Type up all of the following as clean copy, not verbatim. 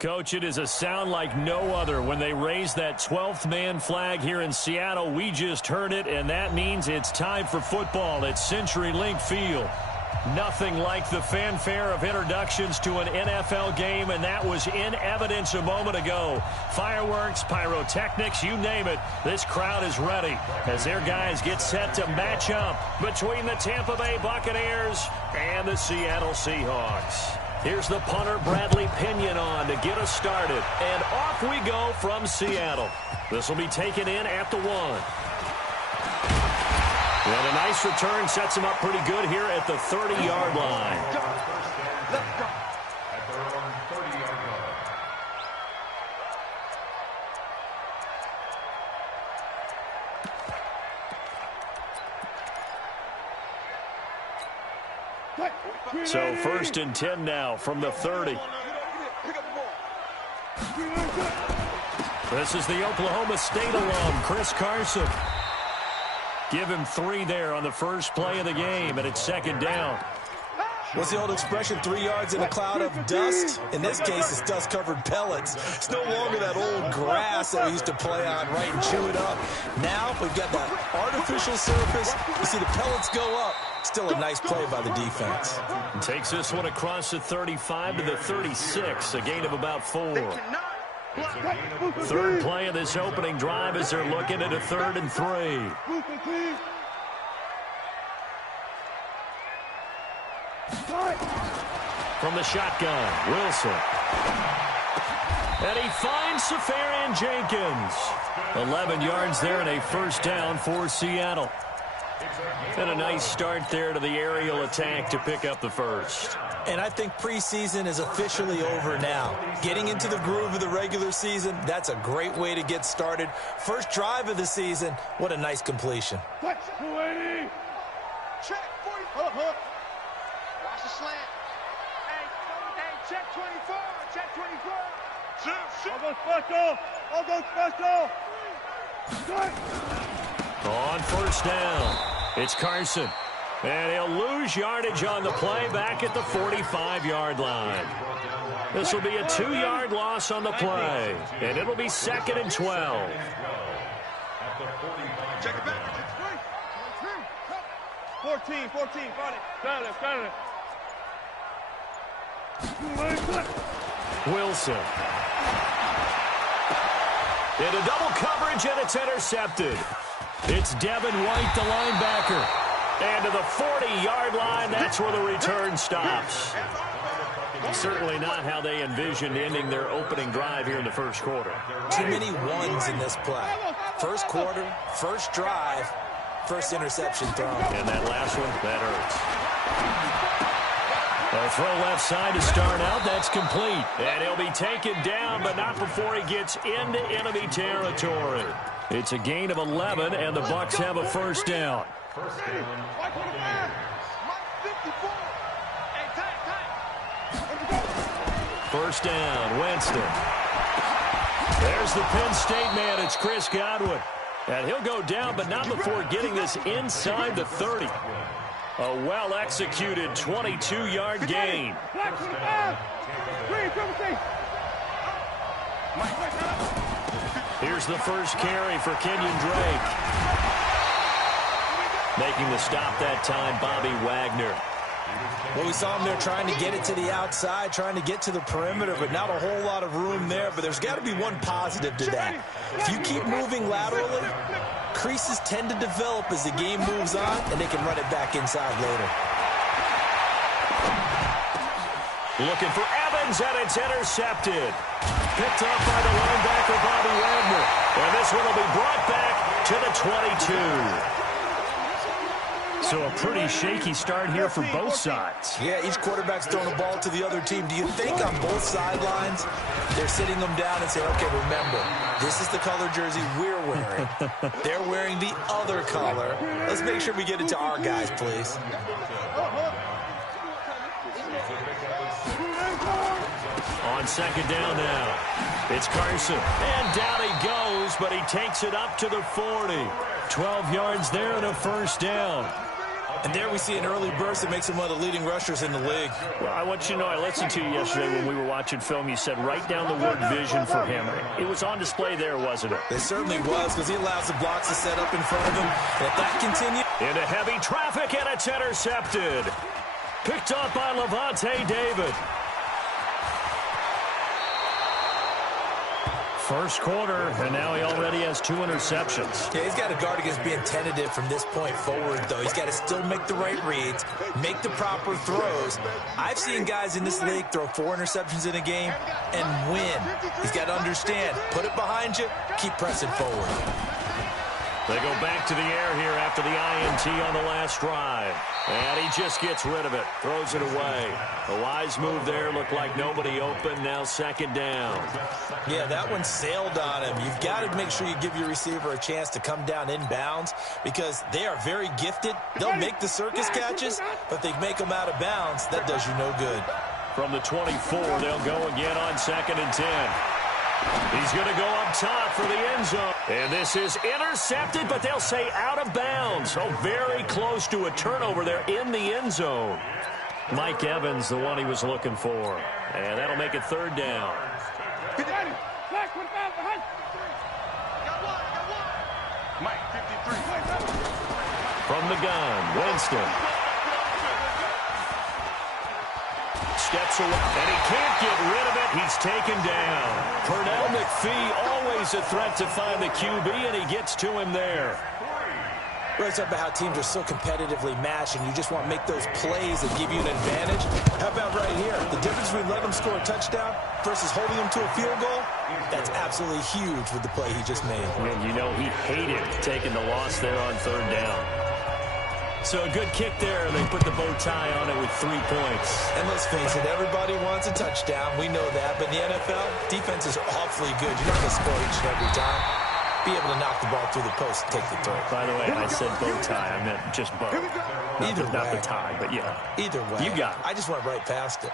Coach, it is a sound like no other when they raise that 12th man flag here in Seattle. We just heard it, and that means it's time for football at CenturyLink Field. Nothing like the fanfare of introductions to an NFL game, and that was in evidence a moment ago. Fireworks, pyrotechnics, you name it. This crowd is ready as their guys get set to match up between the Tampa Bay Buccaneers and the Seattle Seahawks. Here's the punter, Bradley Pinion, on to get us started. And off we go from Seattle. This will be taken in at the 1. And a nice return sets him up pretty good here at the 30-yard line. So 1st and 10 now from the 30. This is the Oklahoma State alum, Chris Carson. Give him 3 there on the first play of the game, and it's 2nd down. What's the old expression, 3 yards in a cloud of dust? In this case, it's dust-covered pellets. It's no longer that old grass that we used to play on, right, and chew it up. Now we've got that artificial surface. You see the pellets go up. Still a nice play by the defense. Takes this one across the 35 to the 36, a gain of about 4. 3rd play of this opening drive as they're looking at a 3rd and 3. From the shotgun, Wilson. And he finds Safarian Jenkins. 11 yards there and a 1st down for Seattle. And a nice start there to the aerial attack to pick up the 1st. And I think preseason is officially over now. Getting into the groove of the regular season, that's a great way to get started. First drive of the season, what a nice completion. Check 40. Watch the slant. Hey, check 24. Check 24. I'll go special. I'll go special. On 1st down, it's Carson. And he'll lose yardage on the play back at the 45-yard line. This will be a 2-yard loss on the play. And it'll be 2nd and 12. Check it back. 14, got it. Wilson. Into double coverage, and it's intercepted. It's Devin White, the linebacker. And to the 40-yard line, that's where the return stops. Certainly not how they envisioned ending their opening drive here in the 1st quarter. Too many ones in this play. 1st quarter, 1st drive, 1st interception thrown. And that last one, that hurts. A throw left side to start out. That's complete. And he'll be taken down, but not before he gets into enemy territory. It's a gain of 11, and the Bucs have a 1st down. First down, Winston. There's the Penn State man. It's Chris Godwin. And he'll go down, but not before getting this inside the 30. A well-executed 22-yard gain. Here's the first carry for Kenyon Drake. Making the stop that time, Bobby Wagner. Well, we saw him there trying to get it to the outside, trying to get to the perimeter, but not a whole lot of room there. But there's got to be one positive to that. If you keep moving laterally, creases tend to develop as the game moves on, and they can run it back inside later. Looking for Evans, and it's intercepted. Picked up by the linebacker, Bobby Wagner. And this one will be brought back to the 22. So a pretty shaky start here for both sides. Yeah, each quarterback's throwing the ball to the other team. Do you think on both sidelines they're sitting them down and saying, okay, remember, this is the color jersey we're wearing. They're wearing the other color. Let's make sure we get it to our guys, please. On 2nd down now, it's Carson. And down he goes, but he takes it up to the 40. 12 yards there and a 1st down. And there we see an early burst that makes him one of the leading rushers in the league. Well, I want you to know, I listened to you yesterday when we were watching film. You said write down the word vision for him. It was on display there, wasn't it? It certainly was, because he allows the blocks to set up in front of him. And if that continues... Into heavy traffic, and it's intercepted. Picked up by Levante David. First quarter, and now he already has 2 interceptions. Yeah, he's got to guard against being tentative from this point forward, though. He's got to still make the right reads, make the proper throws. I've seen guys in this league throw 4 interceptions in a game and win. He's got to understand, put it behind you, keep pressing forward. They go back to the air here after the INT on the last drive. And he just gets rid of it, throws it away. A wise move there, looked like nobody open, now second down. Yeah, that one sailed on him. You've got to make sure you give your receiver a chance to come down inbounds because they are very gifted. They'll make the circus catches, but they make them out of bounds. That does you no good. From the 24, they'll go again on 2nd and 10. He's going to go up top for the end zone. And this is intercepted, but they'll say out of bounds. Oh, very close to a turnover there in the end zone. Mike Evans, the one he was looking for. And that'll make it 3rd down. Mike, 53. From the gun, Winston. Steps away, and he can't get rid of it. He's taken down. Pernell McPhee, always a threat to find the QB, and he gets to him there. We're talking about how teams are so competitively matched, and you just want to make those plays that give you an advantage. How about right here? The difference between letting them score a touchdown versus holding them to a field goal, that's absolutely huge with the play he just made. And you know he hated taking the loss there on 3rd down. So a good kick there. They put the bow tie on it with 3 points. And let's face it, everybody wants a touchdown. We know that. But in the NFL, defenses are awfully good. You're not going to score each and every time. Be able to knock the ball through the post and take the throw. By the way, I said bow tie. I meant just bow. Not the tie, but yeah. Either way. You got it. I just went right past it.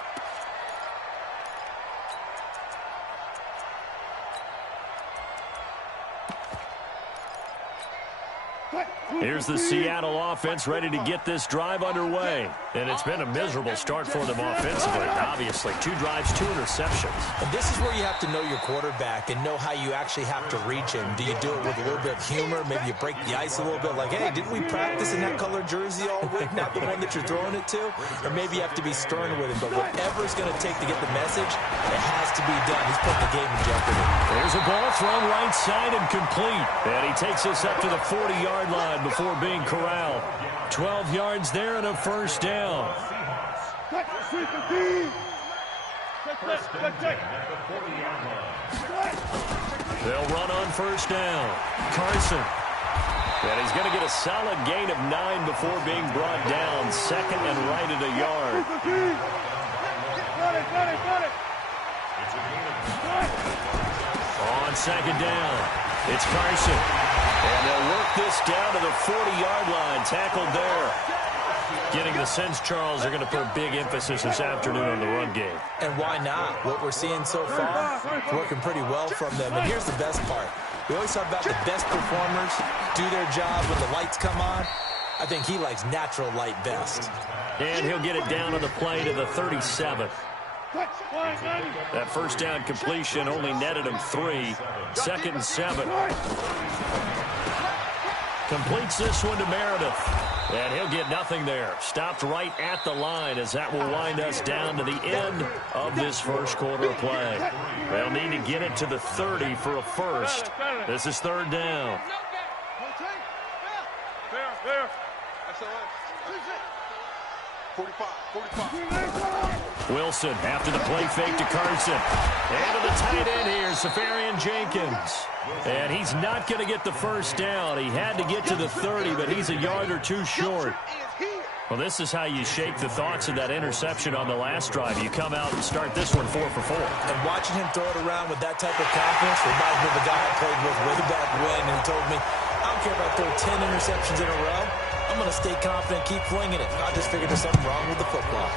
Here's the Seattle offense ready to get this drive underway. And it's been a miserable start for them offensively, obviously. 2 drives, 2 interceptions. And this is where you have to know your quarterback and know how you actually have to reach him. Do you do it with a little bit of humor? Maybe you break the ice a little bit like, hey, didn't we practice in that color jersey all week? Not the one that you're throwing it to? Or maybe you have to be stern with him. But whatever it's going to take to get the message, it has to be done. He's putting the game in jeopardy. There's a ball thrown right side and complete. And he takes us up to the 40-yard line before being corralled. 12 yards there and a 1st down. They'll run on 1st down. Carson. And he's going to get a solid gain of 9 before being brought down. 2nd and right at a yard. On 2nd down, it's Carson. And they'll work this down to the 40-yard line. Tackled there. Getting the sense, Charles, they're going to put a big emphasis this afternoon on the run game. And why not? What we're seeing so far, working pretty well from them. And here's the best part. We always talk about the best performers do their job when the lights come on. I think he likes natural light best. And he'll get it down on the play to the 37. That 1st down completion only netted him 3. 2nd and 7. Completes this one to Meredith. And he'll get nothing there. Stopped right at the line as that will wind us down to the end of this first quarter of play. They'll need to get it to the 30 for a first. This is 3rd down. There. SOS. 45. Wilson after the play fake to Carson. And to the tight end here, Safarian Jenkins. And he's not going to get the 1st down. He had to get to the 30, but he's a yard or 2 short. Well, this is how you shake the thoughts of that interception on the last drive. You come out and start this one 4 for 4. And watching him throw it around with that type of confidence reminds me of a guy I played with way back when, and he told me, I don't care if I throw 10 interceptions in a row. I'm going to stay confident, keep flinging it. I just figured there's something wrong with the football.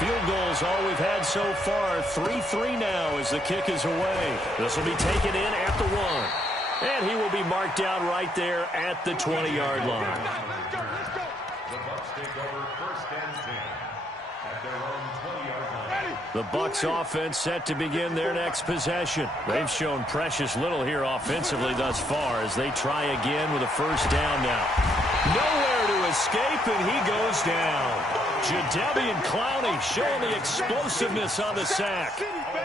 Field goals all we've had so far. 3-3 now as the kick is away. This will be taken in at the 1. And he will be marked down right there at the 20-yard line. The Bucs offense set to begin their next possession. They've shown precious little here offensively thus far as they try again with a first down now. Nowhere to escape, and he goes down. Jadeveon Clowney showing the explosiveness on the sack.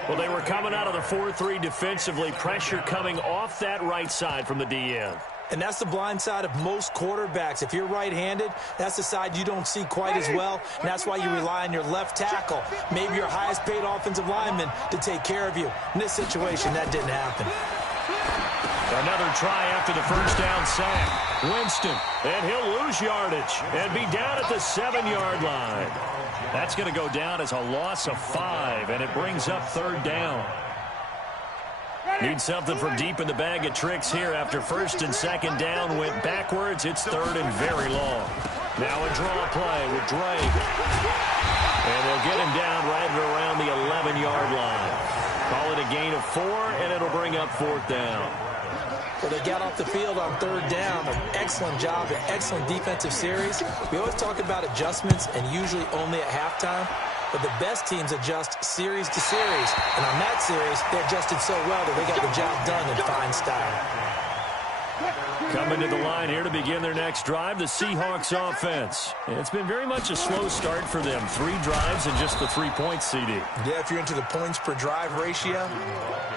Well, they were coming out of the 4-3 defensively. Pressure coming off that right side from the DN. And that's the blind side of most quarterbacks. If you're right-handed, that's the side you don't see quite as well. And that's why you rely on your left tackle, maybe your highest-paid offensive lineman, to take care of you. In this situation, that didn't happen. Another try after the first down sack. Winston, and he'll lose yardage and be down at the 7-yard line. That's going to go down as a loss of 5, and it brings up third down. Need something from deep in the bag of tricks here after first and second down went backwards. It's third and very long. Now a draw play with Drake. And they'll get him down right around the 11-yard line. Call it a gain of 4, and it'll bring up fourth down. Well, they got off the field on third down. An excellent job, an excellent defensive series. We always talk about adjustments, and usually only at halftime. But the best teams adjust series to series. And on that series, they adjusted so well that they got the job done in fine style. Coming to the line here to begin their next drive, the Seahawks offense. It's been very much a slow start for them. 3 drives and just the 3 points, CD. Yeah, if you're into the points per drive ratio,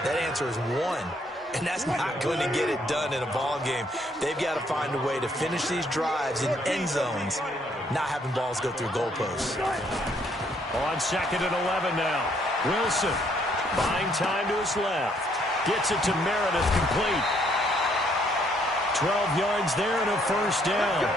that answer is 1. And that's not going to get it done in a ball game. They've got to find a way to finish these drives in end zones, not having balls go through goalposts. On second and 11 now. Wilson buying time to his left. Gets it to Meredith complete. 12 yards there and a first down.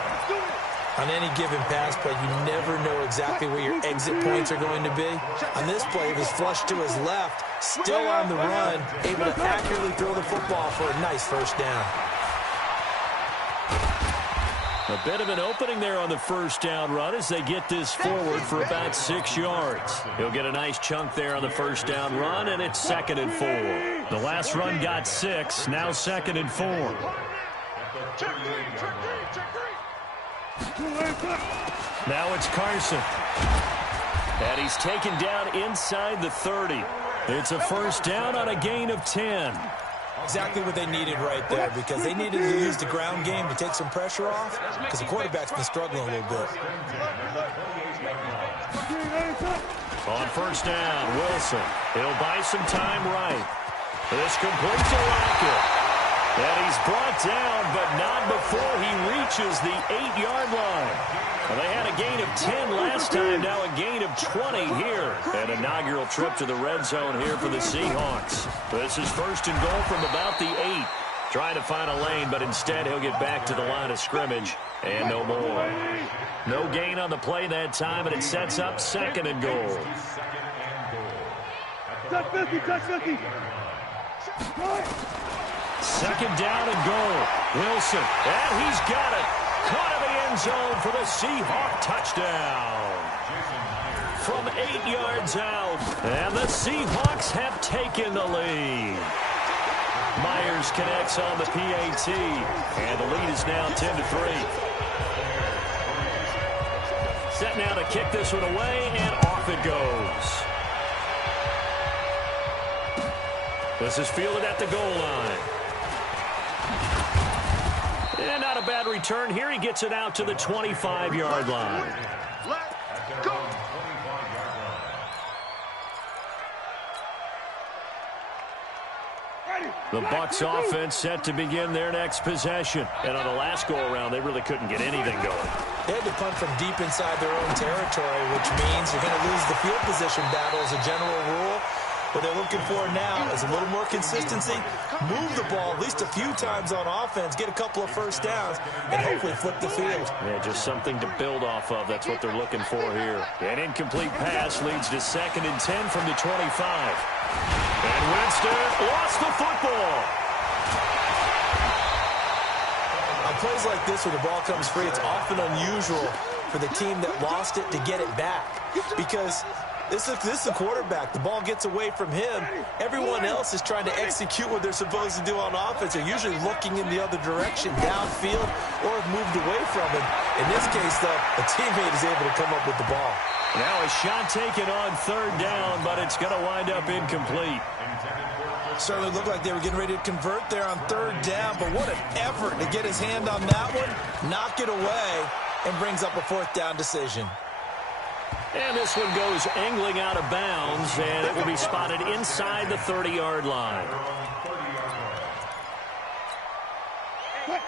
On any given pass play, you never know exactly where your exit points are going to be. On this play, it was flushed to his left, still on the run, able to accurately throw the football for a nice first down. A bit of an opening there on the first down run as they get this forward for about 6 yards. He'll get a nice chunk there on the first down run, and it's second and 4. The last run got 6, now second and 4. Now it's Carson. And he's taken down inside the 30. It's a first down on a gain of 10. Exactly what they needed right there, because they needed to use the ground game to take some pressure off, because the quarterback's been struggling a little bit. On first down, Wilson. He'll buy some time right. This completes to Lockett. And he's brought down, but not before he reaches the 8-yard line. Well, they had a gain of 10 last time, now a gain of 20 here. An inaugural trip to the red zone here for the Seahawks. This is first and goal from about the 8. Trying to find a lane, but instead he'll get back to the line of scrimmage. And no more. No gain on the play that time, and it sets up second and goal. Second down and goal. Wilson, and he's got it. Caught in the end zone for the Seahawk touchdown. From 8 yards out, and the Seahawks have taken the lead. Myers connects on the PAT, and the lead is now 10-3. Set now to kick this one away, and off it goes. This is fielded at the goal line. And not a bad return here. He gets it out to the 25-yard line. Let's go. The Bucs offense set to begin their next possession. And on the last go-around, they really couldn't get anything going. They had to punt from deep inside their own territory, which means you're going to lose the field position battle as a general rule. What they're looking for now is a little more consistency, move the ball at least a few times on offense, get a couple of first downs, and hopefully flip the field. Yeah, just something to build off of. That's what they're looking for here. An incomplete pass leads to second and 10 from the 25. And Winston lost the football. On plays like this where the ball comes free, it's often unusual for the team that lost it to get it back, because this is the quarterback. The ball gets away from him. Everyone else is trying to execute what they're supposed to do on offense. They're usually looking in the other direction, downfield, or have moved away from him. In this case, though, a teammate is able to come up with the ball. Now a shot taken on third down, but it's going to wind up incomplete. Certainly looked like they were getting ready to convert there on third down, but what an effort to get his hand on that one, knock it away, and brings up a fourth down decision. And this one goes angling out of bounds, and it will be spotted inside the 30-yard line.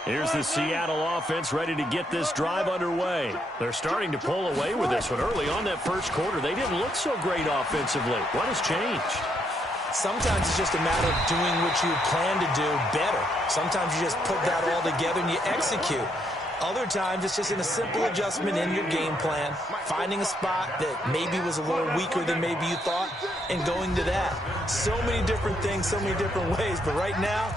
Here's the Seattle offense ready to get this drive underway. They're starting to pull away with this one. Early on that first quarter, they didn't look so great offensively. What has changed? Sometimes it's just a matter of doing what you plan to do better. Sometimes you just put that all together and you execute. Other times it's just in a simple adjustment in your game plan, finding a spot that maybe was a little weaker than maybe you thought, and going to that. So many different things, so many different ways, but right now,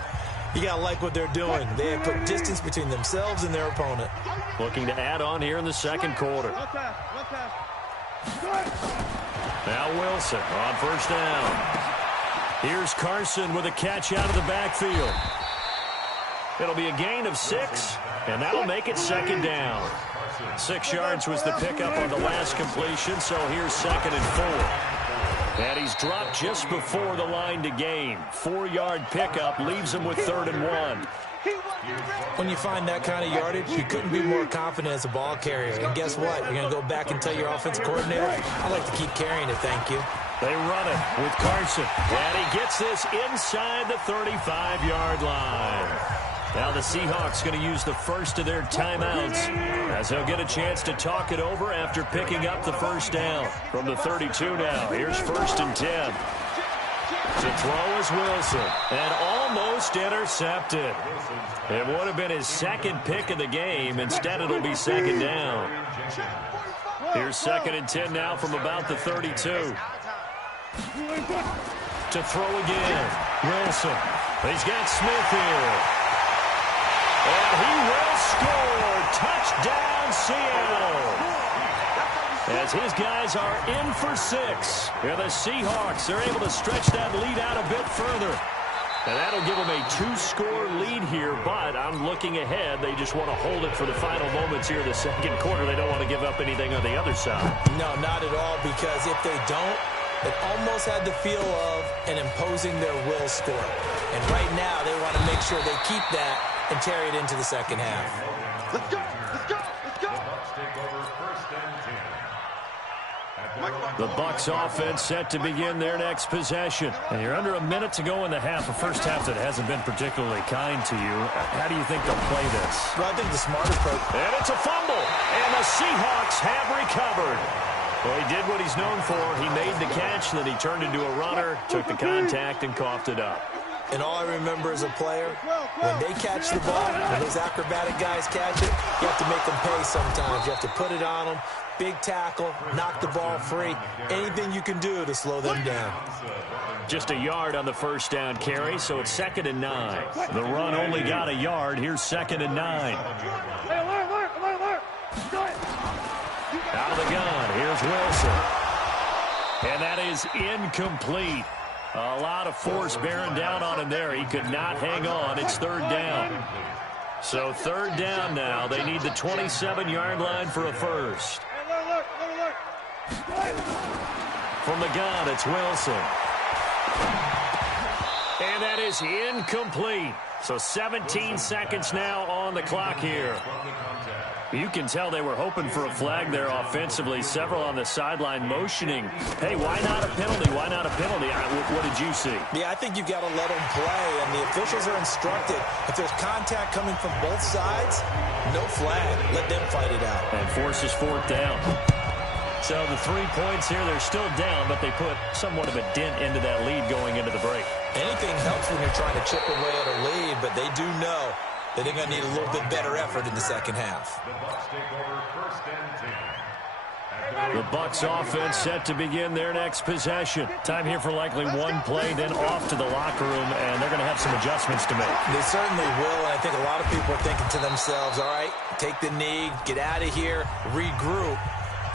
you got to like what they're doing. They have put distance between themselves and their opponent. Looking to add on here in the second quarter. Now Wilson on first down. Here's Carson with a catch out of the backfield. It'll be a gain of 6, and that'll make it second down. 6 yards was the pickup on the last completion, so here's 2nd and 4. And he's dropped just before the line to gain. 4-yard pickup leaves him with 3rd and 1. When you find that kind of yardage, you couldn't be more confident as a ball carrier. And guess what? You're going to go back and tell your offensive coordinator, I'd like to keep carrying it, thank you. They run it with Carson. And he gets this inside the 35-yard line. Now the Seahawks going to use the first of their timeouts as they'll get a chance to talk it over after picking up the first down. From the 32 now, here's 1st and 10. To throw is Wilson, and almost intercepted. It would have been his 2nd pick of the game. Instead, it'll be 2nd down. Here's 2nd and 10 now from about the 32. To throw again, Wilson. He's got Smith here. And he will score. Touchdown, Seattle. As his guys are in for 6. And the Seahawks are able to stretch that lead out a bit further. And that'll give them a 2-score lead here, but I'm looking ahead. They just want to hold it for the final moments here in the second quarter. They don't want to give up anything on the other side. No, not at all, because if they don't, it almost had the feel of an imposing their will score. And right now, they want to make sure they keep that and carry it into the second half. Let's go! Let's go! Let's go! The Bucs offense set to begin their next possession. And you're under a minute to go in the half, a first half that hasn't been particularly kind to you. How do you think they'll play this? Well, I think the smart approach. And it's a fumble. And the Seahawks have recovered. Well, he did what he's known for. He made the catch, then he turned into a runner, took the contact, and coughed it up. And all I remember as a player, when they catch the ball, when those acrobatic guys catch it, you have to make them pay sometimes. You have to put it on them, big tackle, knock the ball free, anything you can do to slow them down. Just a yard on the first down carry, so it's 2nd and 9. The run only got a yard. Here's 2nd and 9. Out of the gun, here's Wilson. And that is incomplete. A lot of force bearing down on him there. He could not hang on. It's 3rd down. So 3rd down now. They need the 27-yard line for a first. From the gun, it's Wilson. And that is incomplete. So 17 seconds now on the clock here. You can tell they were hoping for a flag there offensively. Several on the sideline motioning. Hey, why not a penalty? Why not a penalty? What did you see? Yeah, I think you've got to let them play, and the officials are instructed. If there's contact coming from both sides, no flag. Let them fight it out. And forces 4th down. So the 3 points here, they're still down, but they put somewhat of a dent into that lead going into the break. Anything helps when you're trying to chip away at a lead, but they do know that they're going to need a little bit better effort in the second half. The Bucs offense set to begin their next possession. Time here for likely one play, then off to the locker room, and they're going to have some adjustments to make. They certainly will, and I think a lot of people are thinking to themselves, all right, take the knee, get out of here, regroup.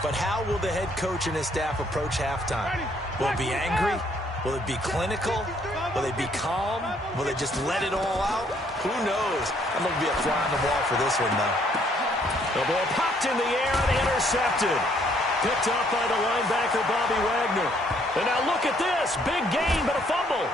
But how will the head coach and his staff approach halftime? Will it be angry? Will it be clinical? Will they be calm? Will they just let it all out? Who knows? I'm going to be a fly on the wall for this one, though. The ball popped in the air and intercepted. Picked up by the linebacker, Bobby Wagner. And now look at this. Big gain, but a fumble.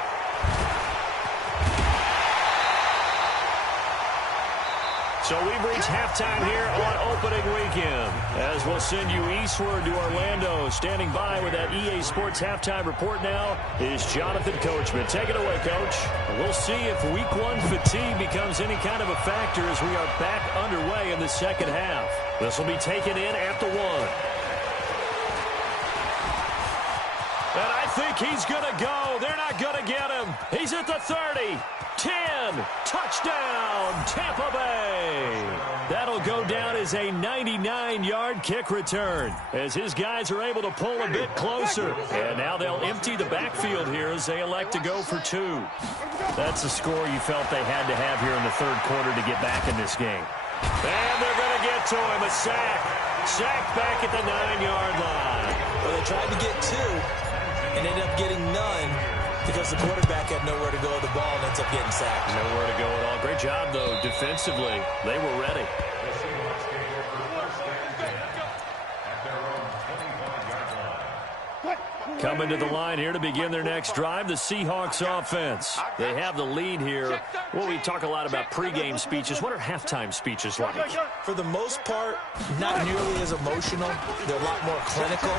So we've reached halftime here on opening weekend. As we'll send you eastward to Orlando. Standing by with that EA Sports halftime report now is Jonathan Coachman. Take it away, Coach. We'll see if week one fatigue becomes any kind of a factor as we are back underway in the second half. This will be taken in at the 1. And I think he's going to go. They're not going to get him. He's at the 30. 10. Touchdown, Tampa Bay. That'll go down as a 99-yard kick return as his guys are able to pull a bit closer. And now they'll empty the backfield here as they elect to go for 2. That's the score you felt they had to have here in the third quarter to get back in this game. And they're going to get to him. A sack. Sack back at the 9-yard line. Well, they tried to get 2 and ended up getting none, because the quarterback had nowhere to go with the ball and ends up getting sacked. Nowhere to go at all. Great job, though, defensively. They were ready. Coming to the line here to begin their next drive, the Seahawks offense. They have the lead here. Well, we talk a lot about pregame speeches. What are halftime speeches like? For the most part, not nearly as emotional. They're a lot more clinical.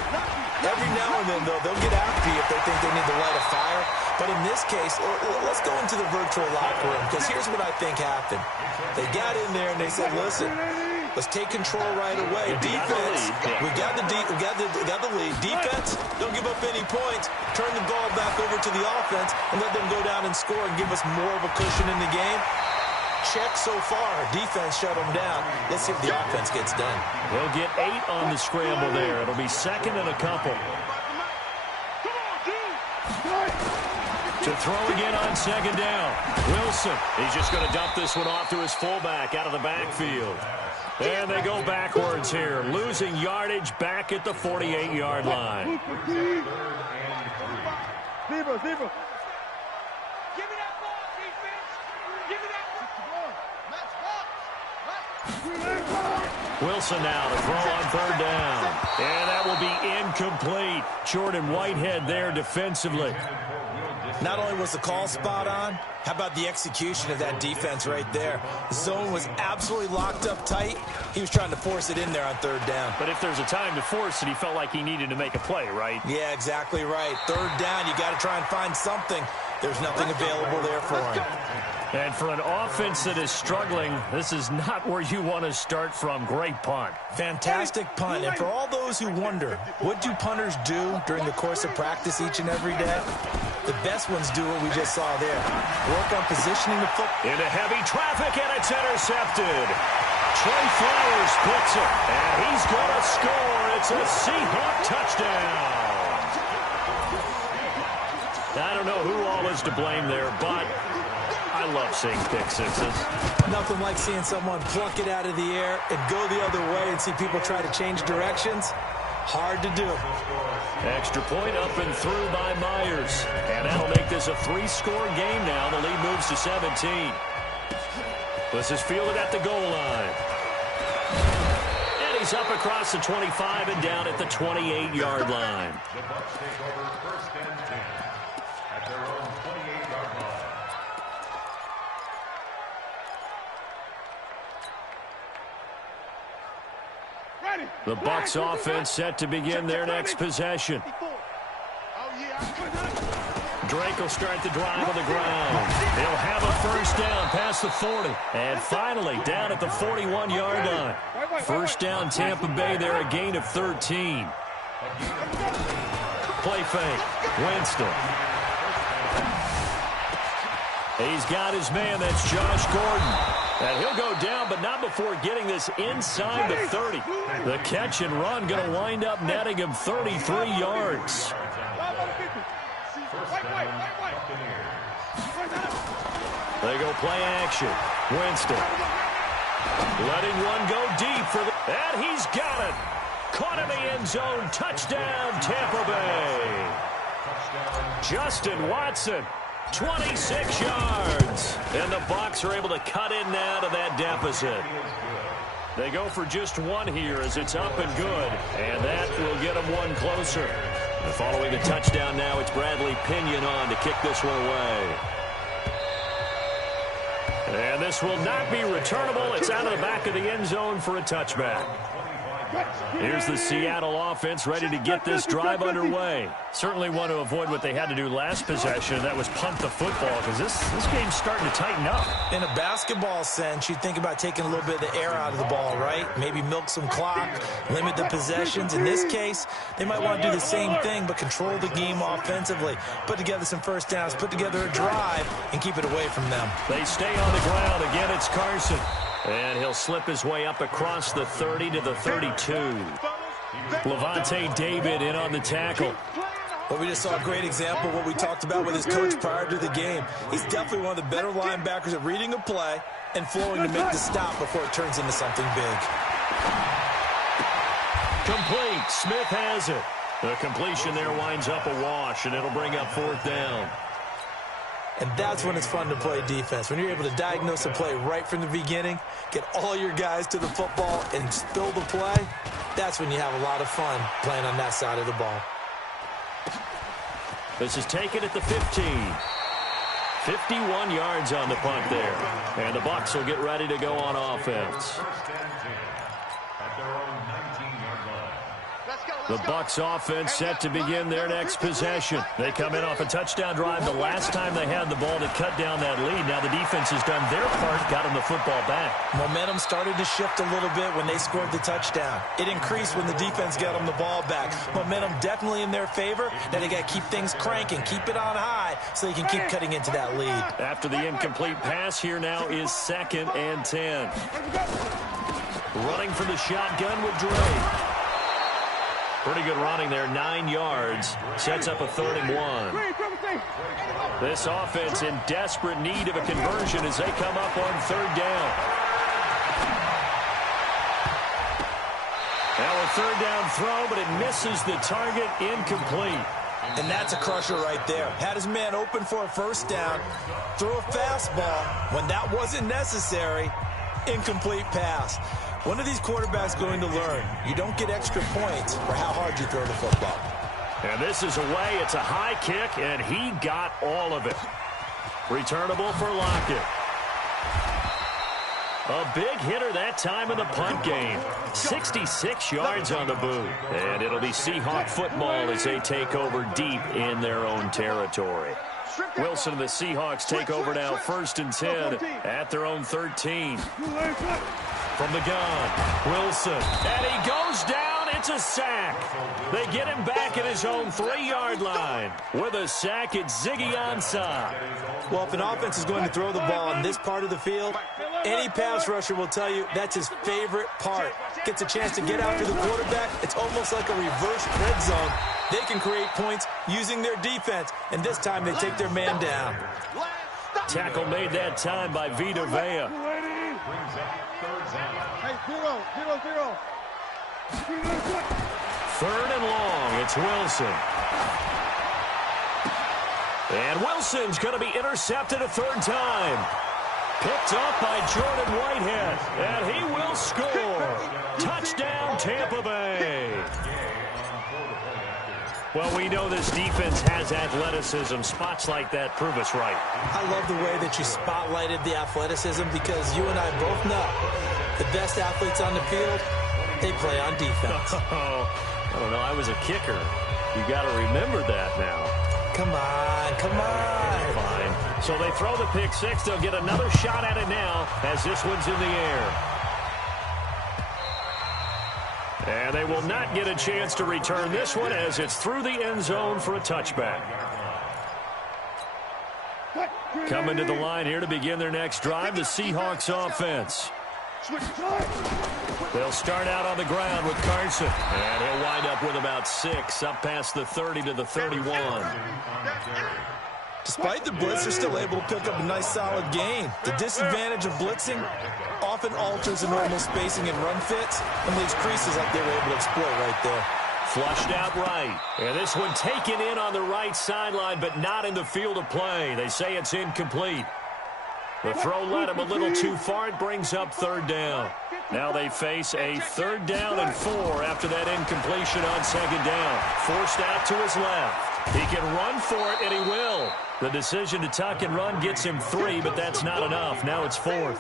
Every now and then, though, they'll get after you if they think they need to light a fire. But in this case, let's go into the virtual locker room, because here's what I think happened. They got in there and they said, listen, let's take control right away. Defense, we got the lead. Defense, don't give up any points. Turn the ball back over to the offense and let them go down and score and give us more of a cushion in the game. Check so far. Defense shut them down. Let's see if the offense gets done. They'll get 8 on the scramble there. It'll be second and a couple. To throw again on second down. Wilson, he's just going to dump this one off to his fullback out of the backfield. And they go backwards here, losing yardage back at the 48-yard line. Zebra. Give me that ball, defense. Give me that ball. Wilson now to throw on third down. And that will be incomplete. Jordan Whitehead there defensively. Not only was the call spot on, how about the execution of that defense right there? The zone was absolutely locked up tight. He was trying to force it in there on third down. But if there's a time to force it, he felt like he needed to make a play, right? Yeah, exactly right. Third down, you got to try and find something. There's nothing available there for him. And for an offense that is struggling, this is not where you want to start from. Great punt. Fantastic punt. And for all those who wonder, what do punters do during the course of practice each and every day? The best ones do what we just saw there. Work on positioning the foot. Into heavy traffic, and it's intercepted. Trey Flowers splits it, and he's going to score. It's a Seahawk touchdown. I don't know who all is to blame there, but I love seeing pick sixes. Nothing like seeing someone pluck it out of the air and go the other way and see people try to change directions. Hard to do. Extra point up and through by Myers. And that'll make this a 3-score game now. The lead moves to 17. This is fielded at the goal line. And he's up across the 25 and down at the 28-yard line. The Bucs offense set to begin their next possession. Drake will start the drive on the ground. He'll have a first down past the 40. And finally down at the 41-yard line. First down Tampa Bay there, a gain of 13. Play fake. Winston. He's got his man. That's Josh Gordon. And he'll go down, but not before getting this inside the 30. The catch and run going to wind up netting him 33 yards. They go play action. Winston. Letting one go deep for the... And he's got it. Caught in the end zone. Touchdown, Tampa Bay. Justin Watson. 26 yards. And the Bucs are able to cut in now to that deficit. They go for just one here as it's up and good, and that will get them one closer. And following the touchdown now, it's Bradley Pinion on to kick this one away. And this will not be returnable. It's out of the back of the end zone for a touchback. Here's the Seattle offense ready to get this drive underway. Certainly want to avoid what they had to do last possession. That was punt the football, because this game's starting to tighten up. In a basketball sense, you think about taking a little bit of the air out of the ball, right? Maybe milk some clock, limit the possessions. In this case, they might want to do the same thing, but control the game offensively. Put together some first downs, put together a drive, and keep it away from them. They stay on the ground. Again, it's Carson. And he'll slip his way up across the 30 to the 32. Levante David in on the tackle. Well, we just saw a great example of what we talked about with his coach prior to the game. He's definitely one of the better linebackers at reading a play and flowing to make the stop before it turns into something big. Complete. Smith has it. The completion there winds up a wash, and it'll bring up 4th down. And that's when it's fun to play defense. When you're able to diagnose a play right from the beginning, get all your guys to the football and spill the play, that's when you have a lot of fun playing on that side of the ball. This is taken at the 15. 51 yards on the punt there. And the Bucs will get ready to go on offense. The Bucs offense set to begin their next possession. They come in off a touchdown drive the last time they had the ball to cut down that lead. Now the defense has done their part, got them the football back. Momentum started to shift a little bit when they scored the touchdown. It increased when the defense got them the ball back. Momentum definitely in their favor. Now they got to keep things cranking, keep it on high so they can keep cutting into that lead. After the incomplete pass, here now is 2nd and 10. Running for the shotgun with Dre. Pretty good running there, 9 yards. Sets up a 3rd and 1. This offense in desperate need of a conversion as they come up on 3rd down. Now a 3rd down throw, but it misses the target, incomplete. And that's a crusher right there. Had his man open for a 1st down, threw a fastball. When that wasn't necessary, incomplete pass. One of these quarterbacks going to learn, you don't get extra points for how hard you throw the football. And this is away. It's a high kick, and he got all of it. Returnable for Lockett. A big hitter that time in the punt game. 66 yards on the boot. And it'll be Seahawk football as they take over deep in their own territory. Wilson and the Seahawks take over now, 1st and 10 at their own 13. From the gun, Wilson, and he goes down. It's a sack. They get him back at his own 3-yard line. With a sack, it's Ziggy Ansah. Well, if an offense is going to throw the ball in this part of the field, any pass rusher will tell you that's his favorite part. Gets a chance to get after the quarterback. It's almost like a reverse red zone. They can create points using their defense, and this time they take their man down. Tackle made that time by Vita Vea. Hey, 0-0. 3rd and long. It's Wilson. And Wilson's going to be intercepted a 3rd time. Picked up by Jordan Whitehead. And he will score. Touchdown, Tampa Bay. Well, we know this defense has athleticism. Spots like that prove us right. I love the way that you spotlighted the athleticism because you and I both know the best athletes on the field, they play on defense. I don't know. I was a kicker. You got to remember that now. Come on, come on. Fine. So they throw the pick six. They'll get another shot at it now as this one's in the air. And they will not get a chance to return this one as it's through the end zone for a touchback. Coming to the line here to begin their next drive, the Seahawks offense. They'll start out on the ground with Carson. And he'll wind up with about 6, up past the 30 to the 31. Despite the blitz, they're still able to pick up a nice solid gain. The disadvantage of blitzing often alters the normal spacing and run fits and leaves creases like they were able to exploit right there. Flushed out right. And this one taken in on the right sideline, but not in the field of play. They say it's incomplete. The throw led him a little too far. It brings up 3rd down. Now they face a 3rd down and 4 after that incompletion on 2nd down. Forced out to his left. He can run for it, and he will. The decision to tuck and run gets him 3, but that's not enough. Now it's 4th.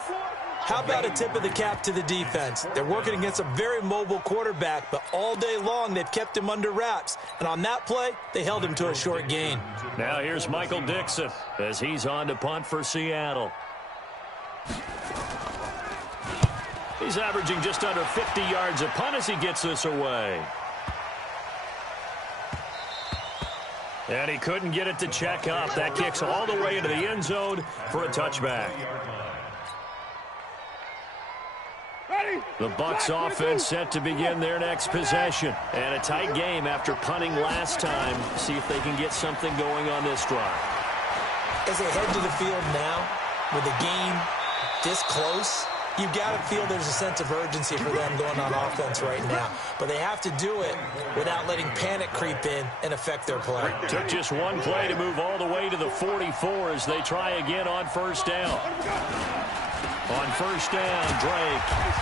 How about a tip of the cap to the defense? They're working against a very mobile quarterback, but all day long they've kept him under wraps. And on that play, they held him to a short gain. Now here's Michael Dixon as he's on to punt for Seattle. He's averaging just under 50 yards a punt as he gets this away. And he couldn't get it to check up. That kicks all the way into the end zone for a touchback. The Bucs offense set to begin their next possession. And a tight game after punting last time. See if they can get something going on this drive. As they head to the field now, with the game this close, you've got to feel there's a sense of urgency for them going on offense right now. But they have to do it without letting panic creep in and affect their play. Took just one play to move all the way to the 44 as they try again on 1st down. On 1st down, Drake.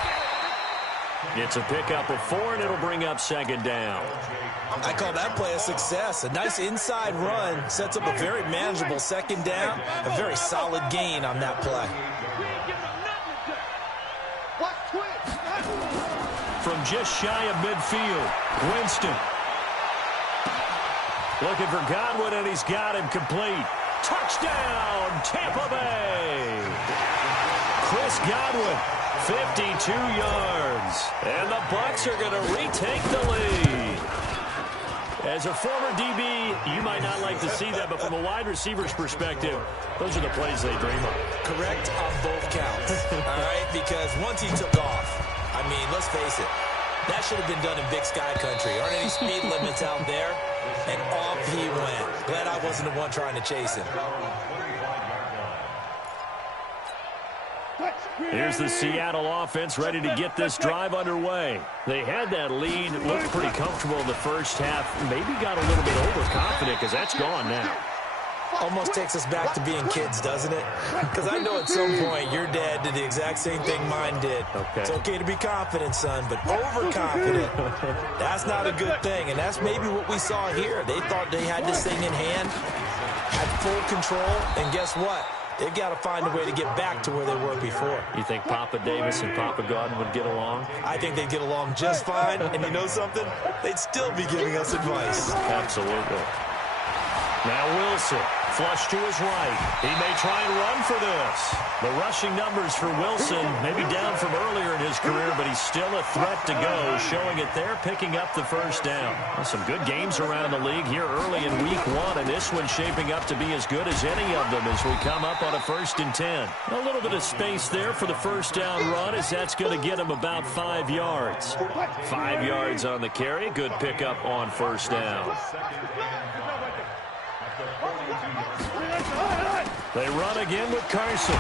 It's a pickup of 4, and it'll bring up 2nd down. I call that play a success. A nice inside run sets up a very manageable 2nd down. A very solid gain on that play. From just shy of midfield, Winston. Looking for Godwin, and he's got him complete. Touchdown, Tampa Bay. Chris Godwin, 52 yards. And the Bucs are going to retake the lead. As a former DB, you might not like to see that, but from a wide receiver's perspective, those are the plays they dream of. Correct on both counts, all right? Because once he took off, I mean, let's face it, that should have been done in Big Sky Country. Aren't any speed limits out there? And off he went. Glad I wasn't the one trying to chase him. Here's the Seattle offense ready to get this drive underway. They had that lead, looked pretty comfortable in the first half. Maybe got a little bit overconfident because that's gone now. Almost takes us back to being kids, doesn't it? Because I know at some point your dad did the exact same thing mine did. Okay. It's okay to be confident, son, but overconfident, that's not a good thing. And that's maybe what we saw here. They thought they had this thing in hand, had full control, and guess what? They've got to find a way to get back to where they were before. You think Papa Davis and Papa Godwin would get along? I think they'd get along just fine. And you know something? They'd still be giving us advice. Absolutely. Now Wilson, flush to his right. He may try and run for this. The rushing numbers for Wilson may be down from earlier in his career, but he's still a threat to go, showing it there, picking up the 1st down. Well, some good games around the league here early in week 1, and this one's shaping up to be as good as any of them as we come up on a 1st and 10. A little bit of space there for the 1st down run, as that's going to get him about 5 yards. 5 yards on the carry. Good pickup on 1st down. They run again with Carson.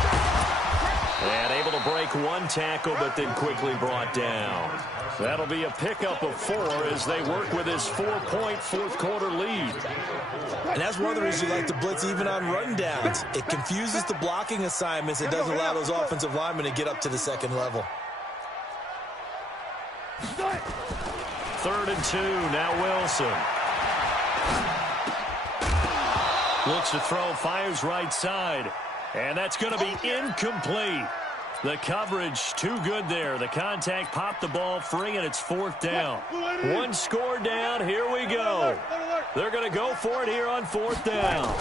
And able to break one tackle, but then quickly brought down. That'll be a pickup of 4 as they work with his 4-point 4th-quarter lead. And that's one of the reasons you like to blitz even on rundowns. It confuses the blocking assignments. It doesn't allow those offensive linemen to get up to the 2nd level. 3rd and 2, now Wilson. Looks to throw, fires right side. And that's going to be incomplete. The coverage too good there. The contact popped the ball free, and it's 4th down. 1 score down. Here we go. They're going to go for it here on 4th down.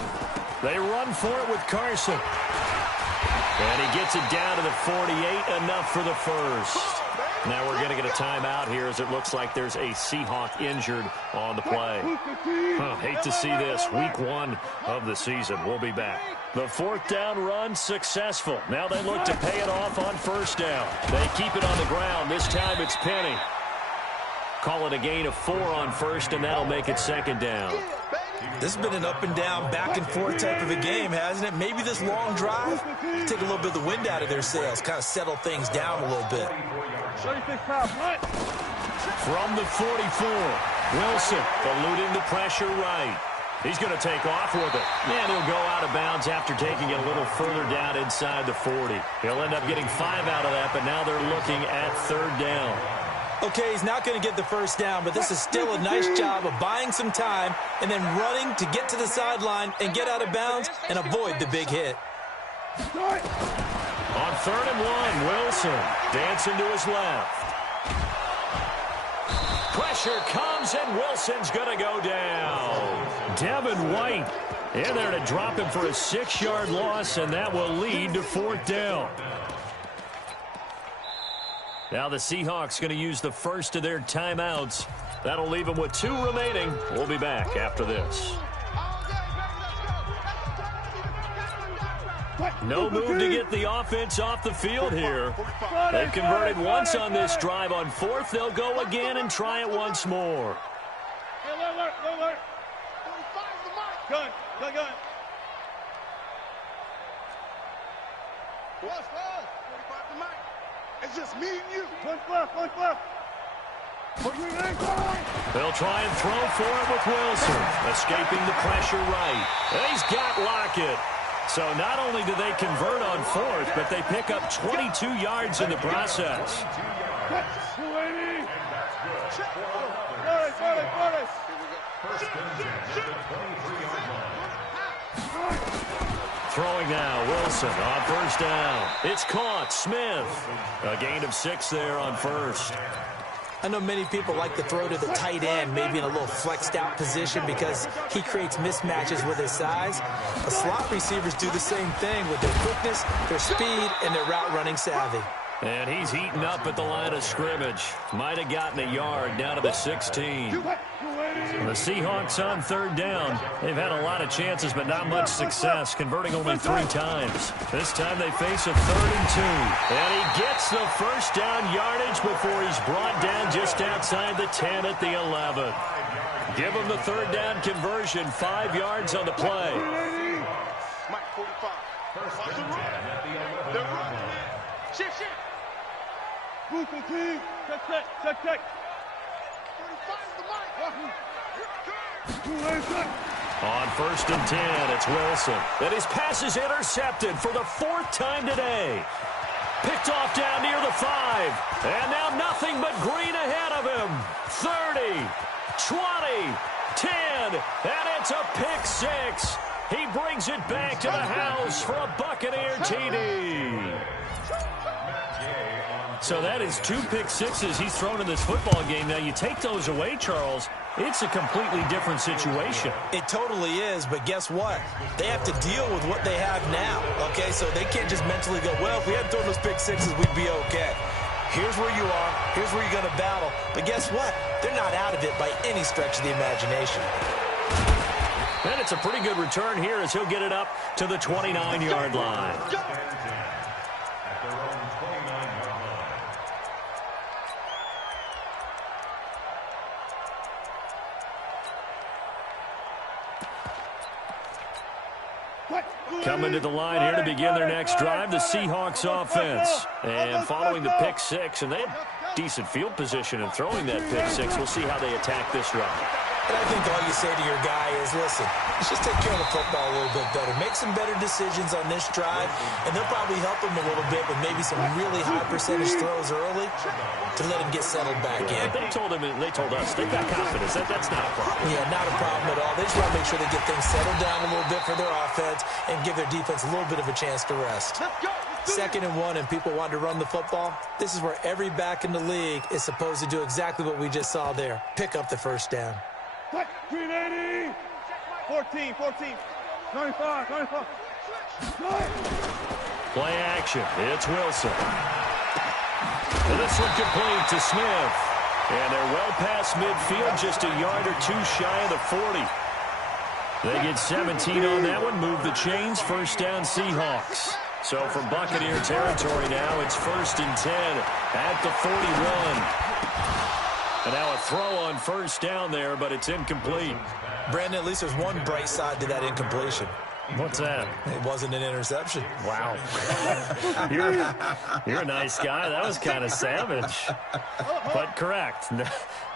They run for it with Carson. And he gets it down to the 48, enough for the 1st. Now we're going to get a timeout here as it looks like there's a Seahawk injured on the play. Hate to see this. Week 1 of the season. We'll be back. The 4th down run successful. Now they look to pay it off on 1st down. They keep it on the ground. This time it's Penny. Call it a gain of 4 on 1st, and that'll make it 2nd down. This has been an up and down, back and forth type of a game, hasn't it? Maybe this long drive take a little bit of the wind out of their sails, kind of settle things down a little bit. From the 44, Wilson eluding the pressure right. He's going to take off with it. And he'll go out of bounds after taking it a little further down inside the 40. He'll end up getting 5 out of that, but now they're looking at 3rd down. Okay, he's not going to get the first down, but this is still a nice job of buying some time and then running to get to the sideline and get out of bounds and avoid the big hit. On 3rd and 1, Wilson dancing to his left. Pressure comes, and Wilson's going to go down. Devin White in there to drop him for a 6-yard loss, and that will lead to 4th down. Now the Seahawks going to use the first of their timeouts. That'll leave them with 2 remaining. We'll be back after this. No move to get the offense off the field here. They've converted once on this drive. On 4th, they'll go again and try it once more. Gun. It's just me and you. One left. They'll try and throw for it with Wilson. Escaping the pressure right. He's got Lockett. So not only do they convert on 4th, but they pick up 22 yards in the process. Throwing now, Wilson on 1st down. It's caught. Smith. A gain of 6 there on 1st. I know many people like to throw to the tight end, maybe in a little flexed out position because he creates mismatches with his size. The slot receivers do the same thing with their quickness, their speed, and their route running savvy. And he's heating up at the line of scrimmage. Might have gotten a yard down to the 16. The Seahawks on 3rd down. They've had a lot of chances, but not much success, converting only 3 times. This time they face a 3rd and 2. And he gets the first down yardage before he's brought down just outside the 10 at the 11. Give him the 3rd down conversion, 5 yards on the play. Mike 45. First down at the 11. Shift. Move the team. Check. 45 the mic. On 1st and 10, it's Wilson. And his pass is intercepted for the 4th time today. Picked off down near the 5. And now nothing but green ahead of him. 30, 20, 10, and it's a pick 6. He brings it back to the house for a Buccaneer TD. So that is 2 pick 6s he's thrown in this football game. Now you take those away, Charles, it's a completely different situation. It totally is, but guess what? They have to deal with what they have now, okay? So they can't just mentally go, well, if we hadn't thrown those pick 6s, we'd be okay. Here's where you are. Here's where you're going to battle. But guess what? They're not out of it by any stretch of the imagination. And it's a pretty good return here as he'll get it up to the 29-yard line. Coming to the line here to begin their next drive, the Seahawks offense. And following the pick 6, and they have decent field position in throwing that pick 6. We'll see how they attack this drive. And I think all you say to your guy is, listen, let's just take care of the football a little bit better. Make some better decisions on this drive, and they'll probably help him a little bit with maybe some really high percentage throws early to let him get settled back in. They told us, they've got confidence. That's not a problem. Yeah, not a problem at all. They just want to make sure they get things settled down a little bit for their offense and give their defense a little bit of a chance to rest. 2nd and 1, and people want to run the football. This is where every back in the league is supposed to do exactly what we just saw there. Pick up the first down. 380. 14. 95. Play action. It's Wilson. And this one complete to Smith. And they're well past midfield, just a yard or 2 shy of the 40. They get 17 on that one, move the chains, first down Seahawks. So from Buccaneer territory now, it's 1st and 10 at the 41. And now a throw on first down there, but it's incomplete. Brandon, at least there's one bright side to that incompletion. What's that? It wasn't an interception. Wow. You're a nice guy. That was kind of savage. But correct.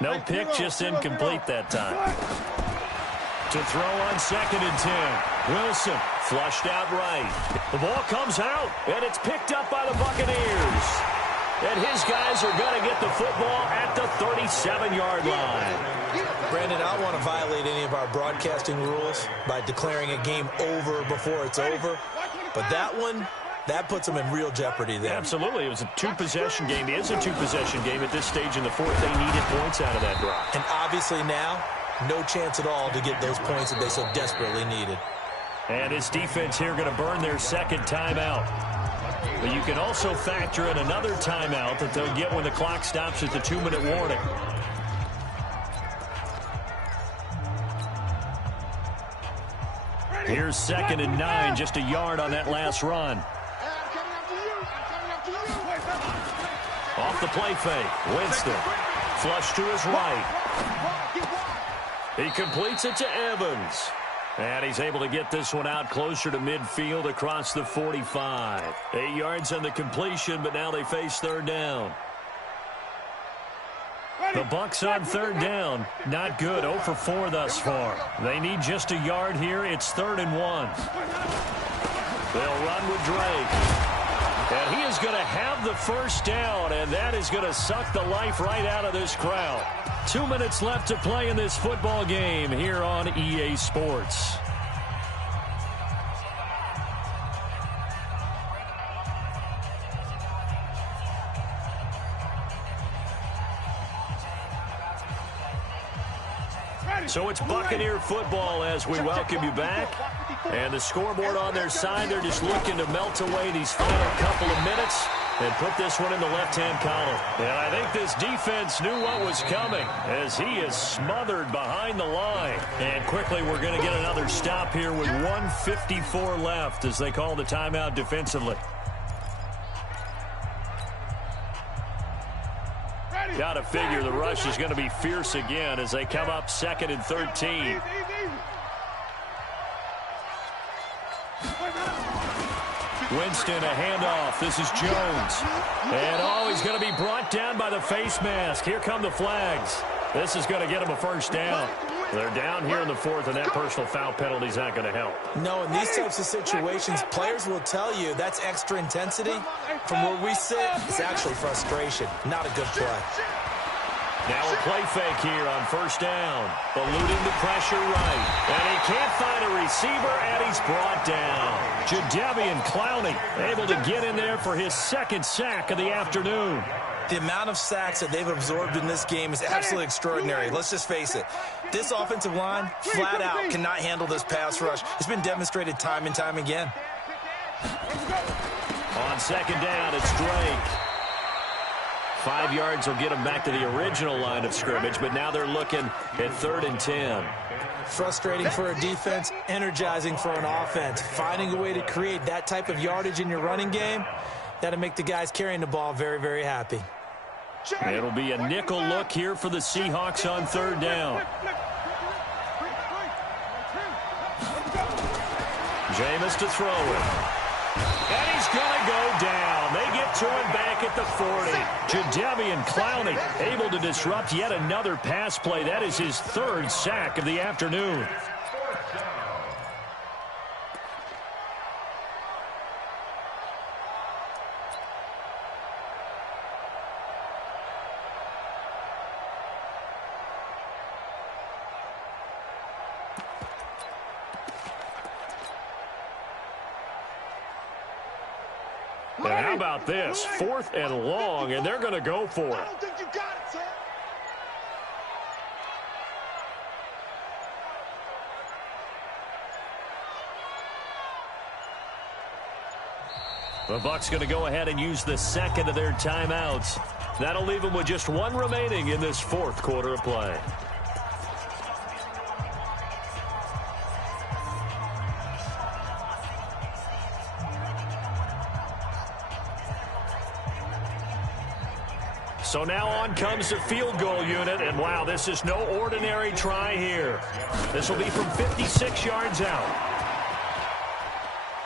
No pick, just incomplete that time. To throw on 2nd and 10. Wilson flushed out right. The ball comes out, and it's picked up by the Buccaneers. And his guys are going to get the football at the 37-yard line. Brandon, I don't want to violate any of our broadcasting rules by declaring a game over before it's over. But that one, that puts them in real jeopardy there. Absolutely. It was a two-possession game. It is a two-possession game at this stage in the fourth. They needed points out of that drive. And obviously now, no chance at all to get those points that they so desperately needed. And his defense here going to burn their second timeout. But you can also factor in another timeout that they'll get when the clock stops at the 2-minute warning. Here's 2nd and 9, just a yard on that last run. Off the play fake, Winston. Flush to his right. He completes it to Evans. And he's able to get this one out closer to midfield across the 45. 8 yards on the completion, but now they face third down. The Bucs on third down. Not good. 0 for 4 thus far. They need just a yard here. It's 3rd and 1. They'll run with Drake. And he is going to have the first down, and that is going to suck the life right out of this crowd. 2 minutes left to play in this football game here on EA Sports. So it's Buccaneer football as we welcome you back. And the scoreboard on their side, they're just looking to melt away these final couple of minutes and put this one in the left-hand column. And I think this defense knew what was coming as he is smothered behind the line. And quickly we're going to get another stop here with 1:54 left as they call the timeout defensively. Got to figure the rush is going to be fierce again as they come up 2nd and 13. Winston, a handoff. This is Jones. And, he's going to be brought down by the face mask. Here come the flags. This is going to get him a first down. They're down here in the 4th, and that personal foul penalty is not going to help. No, in these types of situations, players will tell you that's extra intensity. From where we sit, it's actually frustration. Not a good play. Now a play fake here on first down. Eluding the pressure right. And he can't find a receiver, and he's brought down. Jadeveon Clowney able to get in there for his 2nd sack of the afternoon. The amount of sacks that they've absorbed in this game is absolutely extraordinary. Let's just face it. This offensive line, flat out, cannot handle this pass rush. It's been demonstrated time and time again. On 2nd down, it's Drake. 5 yards will get them back to the original line of scrimmage, but now they're looking at 3rd and 10. Frustrating for a defense, energizing for an offense. Finding a way to create that type of yardage in your running game, that'll make the guys carrying the ball very, very happy. It'll be a nickel look here for the Seahawks on 3rd down. Jameis to throw it. And he's going to go down. They get to him back at the 40. Jadeveon Clowney able to disrupt yet another pass play. That is his 3rd sack of the afternoon. And how about this? 4th and long, and they're going to go for it. I don't think you got it, sir. The Bucs going to go ahead and use the 2nd of their timeouts. That'll leave them with just 1 remaining in this 4th quarter of play. So now on comes the field goal unit, and wow, this is no ordinary try here. This will be from 56 yards out.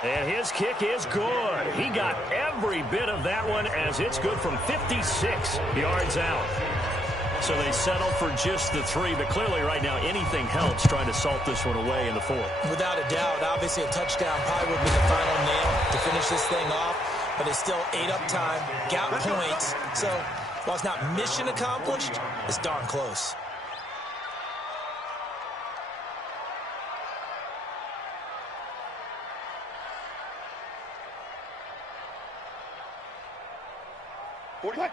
And his kick is good. He got every bit of that one as it's good from 56 yards out. So they settle for just the 3, but clearly right now anything helps trying to salt this one away in the 4th. Without a doubt, obviously a touchdown probably would be the final nail to finish this thing off, but it's still 8 up time, got points. So while it's not mission accomplished, it's darn close.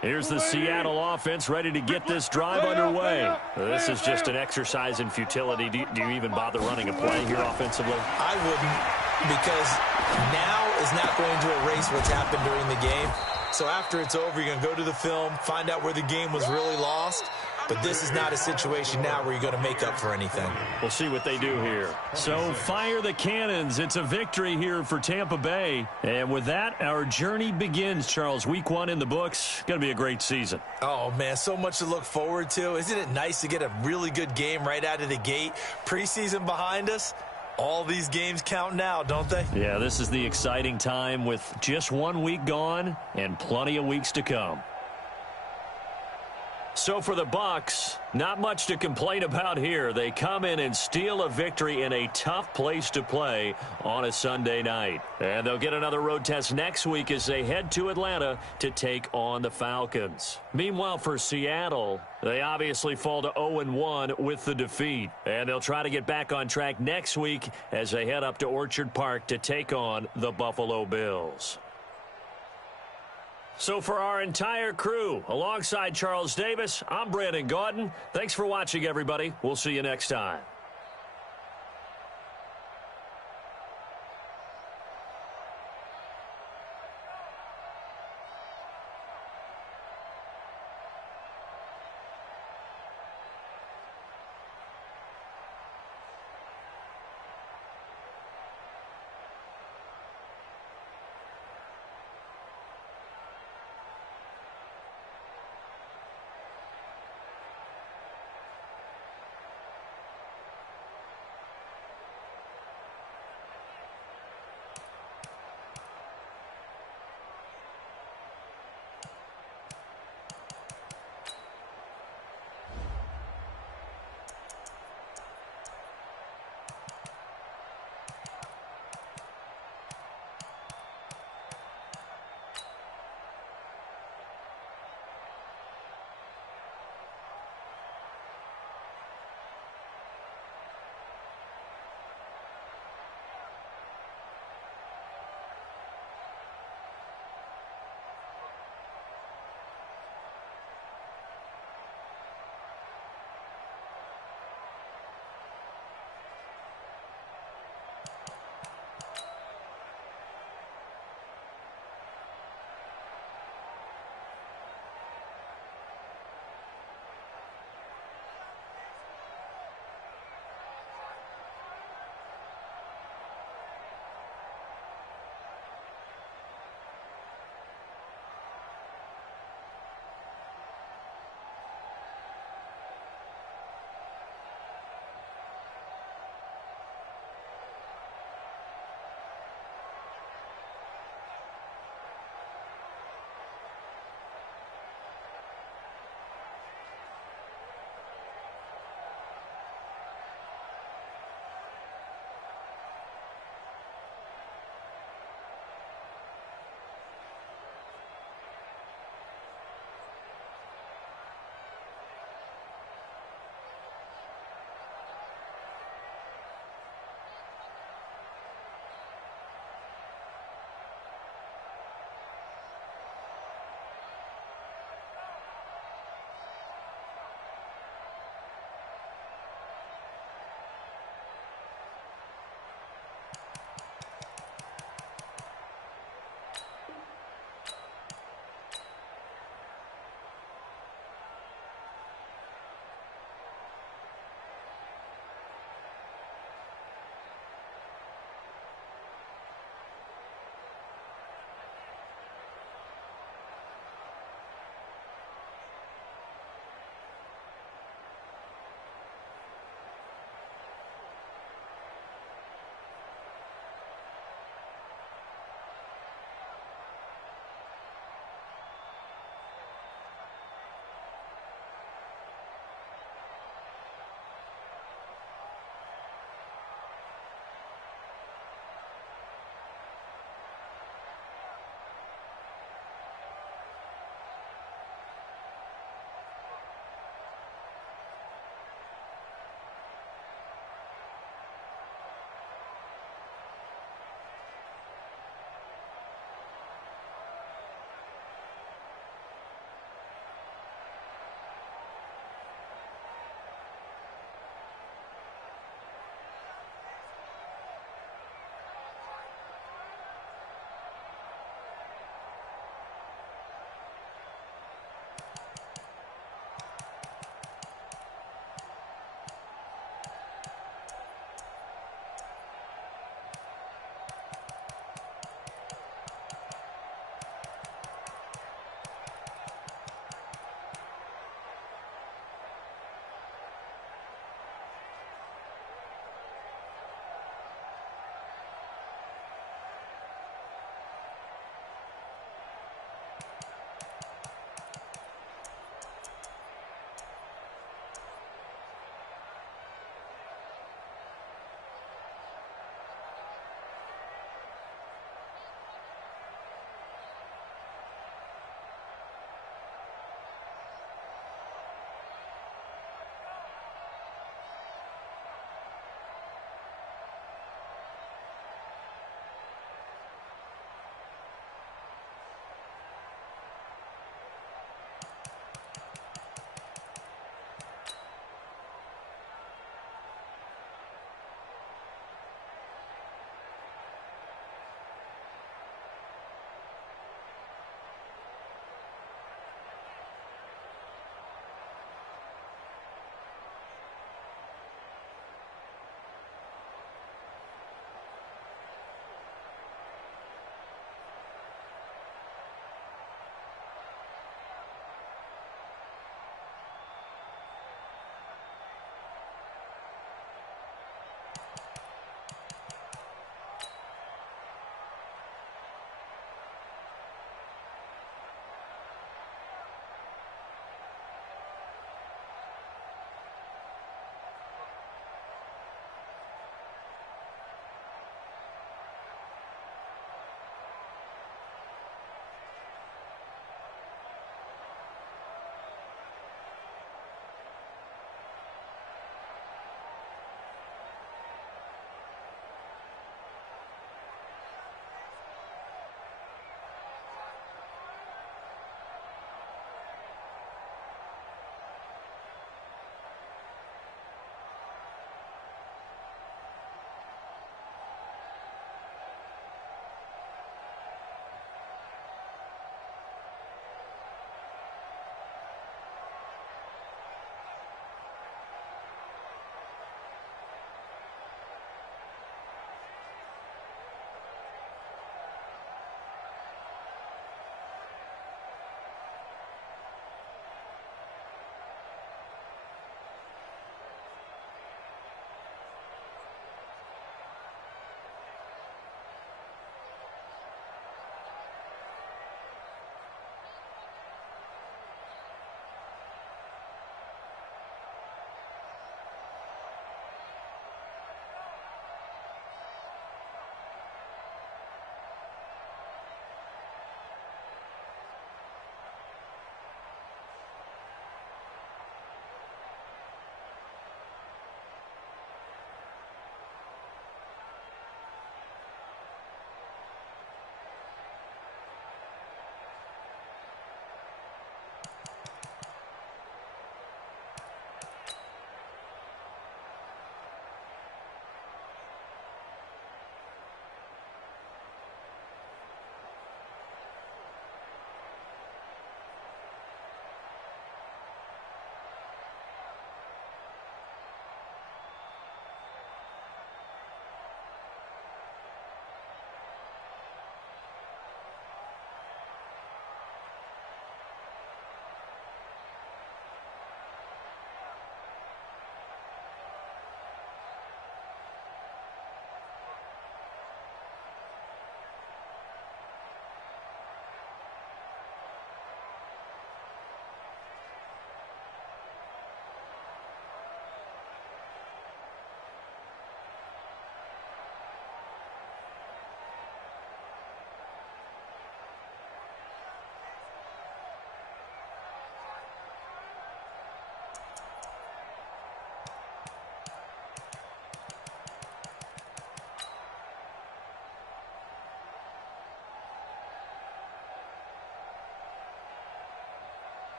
Here's the Seattle offense ready to get this drive underway. This is just an exercise in futility. Do you even bother running a play here offensively? I wouldn't, because now is not going to erase what's happened during the game. So after it's over, you're going to go to the film, find out where the game was really lost. But this is not a situation now where you're going to make up for anything. We'll see what they do here. So fire the cannons. It's a victory here for Tampa Bay. And with that, our journey begins, Charles. Week 1 in the books. Going to be a great season. Oh, man, so much to look forward to. Isn't it nice to get a really good game right out of the gate? Preseason behind us. All these games count now, don't they? Yeah, this is the exciting time with just 1 week gone and plenty of weeks to come. So for the Bucs, not much to complain about here. They come in and steal a victory in a tough place to play on a Sunday night. And they'll get another road test next week as they head to Atlanta to take on the Falcons. Meanwhile, for Seattle, they obviously fall to 0-1 with the defeat. And they'll try to get back on track next week as they head up to Orchard Park to take on the Buffalo Bills. So for our entire crew, alongside Charles Davis, I'm Brandon Gaudin. Thanks for watching, everybody. We'll see you next time.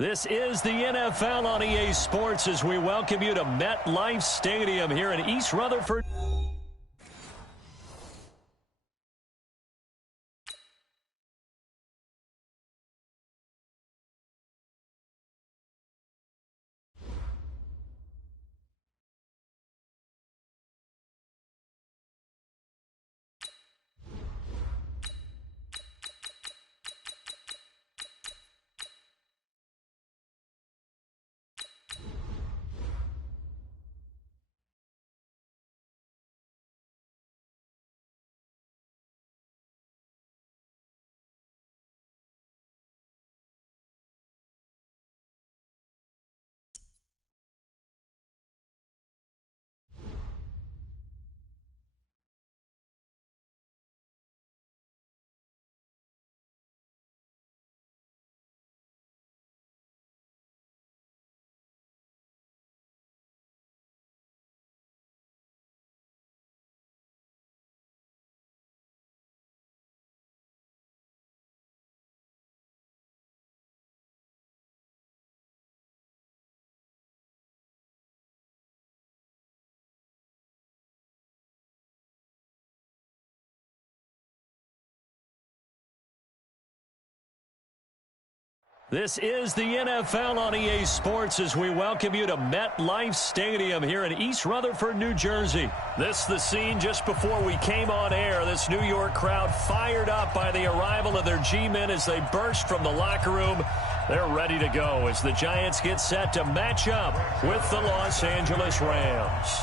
This is the NFL on EA Sports as we welcome you to MetLife Stadium here in East Rutherford. This is the NFL on EA Sports as we welcome you to MetLife Stadium here in East Rutherford, New Jersey. This is the scene just before we came on air. This New York crowd fired up by the arrival of their G-men as they burst from the locker room. They're ready to go as the Giants get set to match up with the Los Angeles Rams.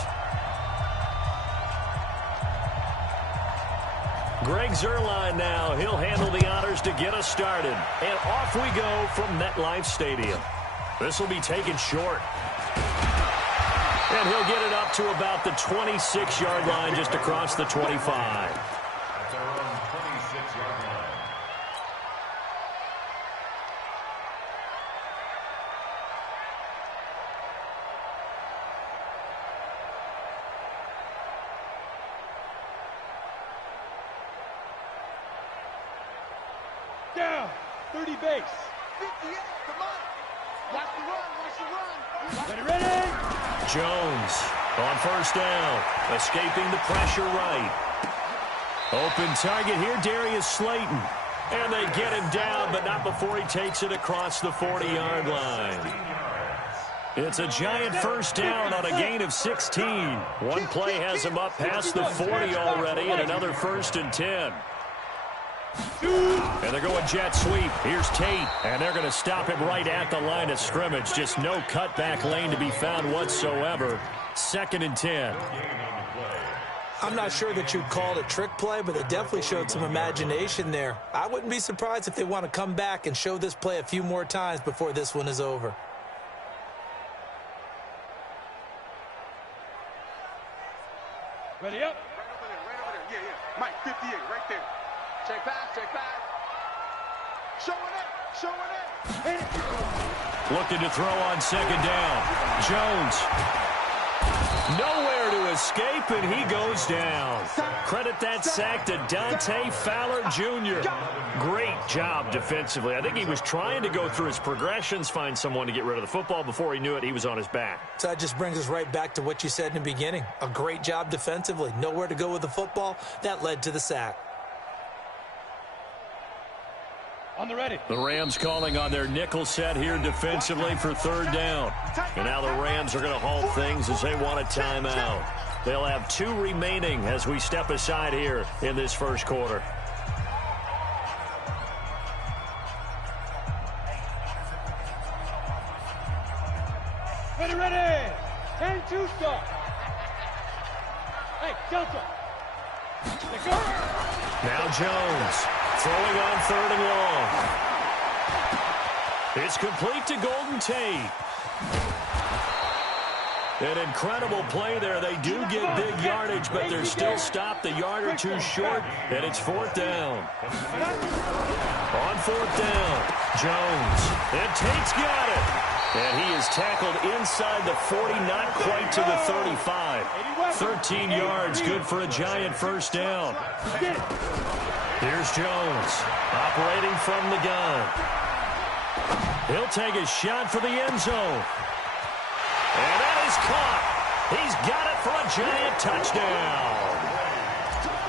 Greg Zuerlein now. He'll handle the honors to get us started. And off we go from MetLife Stadium. This will be taken short. And he'll get it up to about the 26-yard line just across the 25. That's our own 26-yard line. Down, 30 base. 58, come on. Watch the run, Ready. Jones on first down, escaping the pressure right. Open target here, Darius Slayton. And they get him down, but not before he takes it across the 40-yard line. It's a Giant first down on a gain of 16. One play has him up past the 40 already, and another 1st and 10. And they're going jet sweep. Here's Tate, and they're going to stop him right at the line of scrimmage. Just no cutback lane to be found whatsoever. 2nd and 10. I'm not sure that you'd call it a trick play, but they definitely showed some imagination there. I wouldn't be surprised if they want to come back and show this play a few more times before this one is over. Ready up. Right over there. Yeah. Mike, 58, right there. Check back. Showing it. Looking to throw on 2nd down. Jones. Nowhere to escape, and he goes down. Credit that sack to Dante Fowler Jr. Great job defensively. I think he was trying to go through his progressions, find someone to get rid of the football. Before he knew it, he was on his back. So that just brings us right back to what you said in the beginning. A great job defensively. Nowhere to go with the football. That led to the sack. On the ready. The Rams calling on their nickel set here defensively for 3rd down. And now the Rams are going to halt things as they want a timeout. They'll have 2 remaining as we step aside here in this first quarter. Ready. 10-2 start. Hey, Delta. Now Jones throwing on 3rd and long. It's complete to Golden Tate. An incredible play there. They do get big yardage, but they're still stopped a yard or two short, and it's 4th down. On 4th down, Jones. And Tate's got it. And he is tackled inside the 40, not quite to the 35. 13 yards, good for a Giant first down. Here's Jones, operating from the gun. He'll take a shot for the end zone. And that is caught. He's got it for a giant touchdown.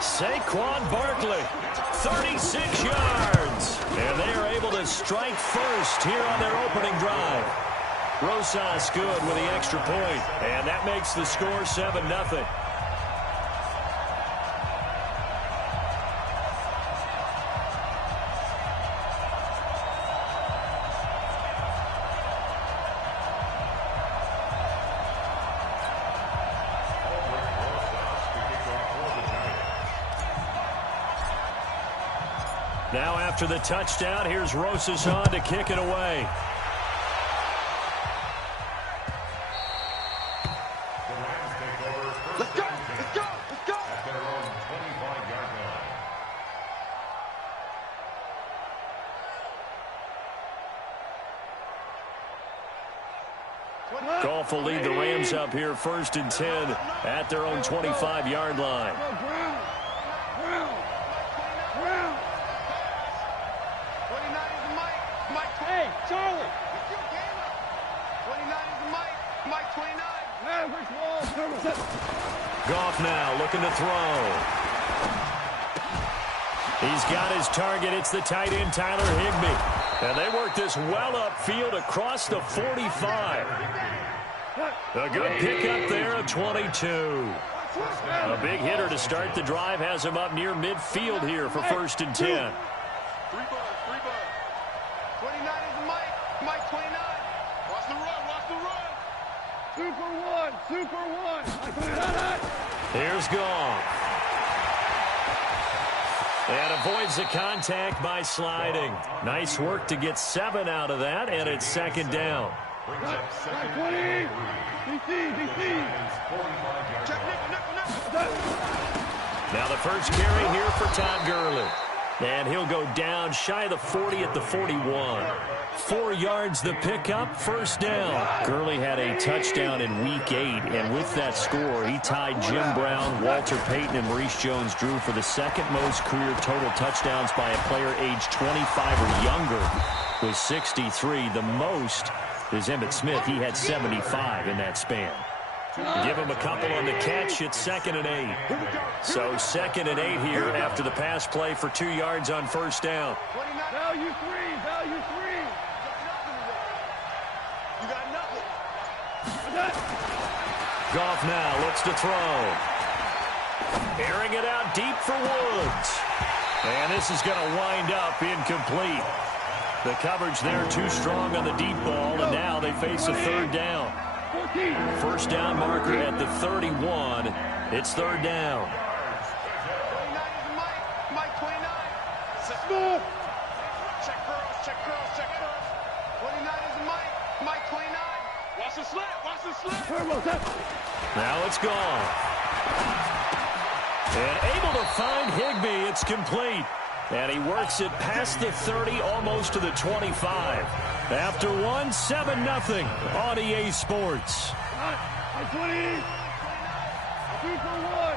Saquon Barkley, 36 yards. And they are able to strike first here on their opening drive. Rosas good with the extra point. And that makes the score 7-0. Now after the touchdown, here's Rosas on to kick it away. Let's go, let's go, let's go. At their own 25-yard line. Goff will lead the Rams up here 1st and 10 at their own 25-yard line. Hey, Charlie! 29 is the Mike 29. Goff now looking to throw. He's got his target. It's the tight end, Tyler Higbee. And they work this well upfield across the 45. A good pickup there at 22. A big hitter to start the drive has him up near midfield here for 1st and 10. 3 bucks. 29 is the Mike 29. Watch the run. Super one. Here's Goff. And avoids the contact by sliding. Nice work to get 7 out of that, and it's 2nd down. Now the first carry here for Todd Gurley. And he'll go down shy of the 40 at the 41. 4 yards the pickup, 1st down. Gurley had a touchdown in Week 8, and with that score, he tied Jim Brown, Walter Payton, and Maurice Jones-Drew for the 2nd most career total touchdowns by a player aged 25 or younger with 63. The most is Emmitt Smith. He had 75 in that span. Give him a couple on the catch. It's 2nd and 8. So 2nd and 8 here after the pass play for 2 yards on 1st down. Value three. You got nothing. Goff now looks to throw. Airing it out deep for Woods. And this is going to wind up incomplete. The coverage there too strong on the deep ball, and now they face a 3rd down. 1st down marker at the 31. It's 3rd down. 29 is the Mike 29. Check curls. 29 is the Mike 29. Watch the slant. Now it's gone. And able to find Higbee. It's complete. And he works it past the 30, almost to the 25. After 1, 7-0 on EA Sports. Super one.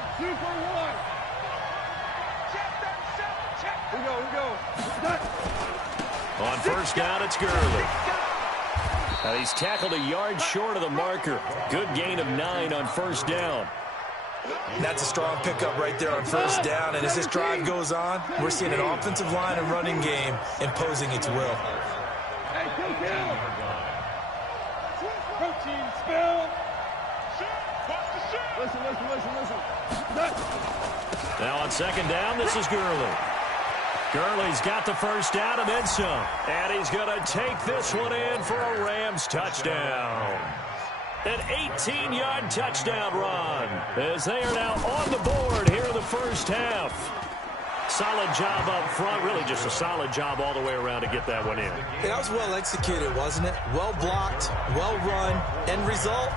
We go. On 1st down, it's Gurley. Now he's tackled a yard short of the marker. Good gain of 9 on 1st down. That's a strong pickup right there on 1st down. And as this drive goes on, we're seeing an offensive line and running game imposing its will. Protein spill. Listen. Now on 2nd down, this is Gurley. Gurley's got the 1st down and then some. And he's going to take this one in for a Rams touchdown. An 18-yard touchdown run as they are now on the board here in the 1st half. Solid job up front, really just a solid job all the way around to get that one in. Yeah, that was well executed, wasn't it? Well blocked, well run, end result,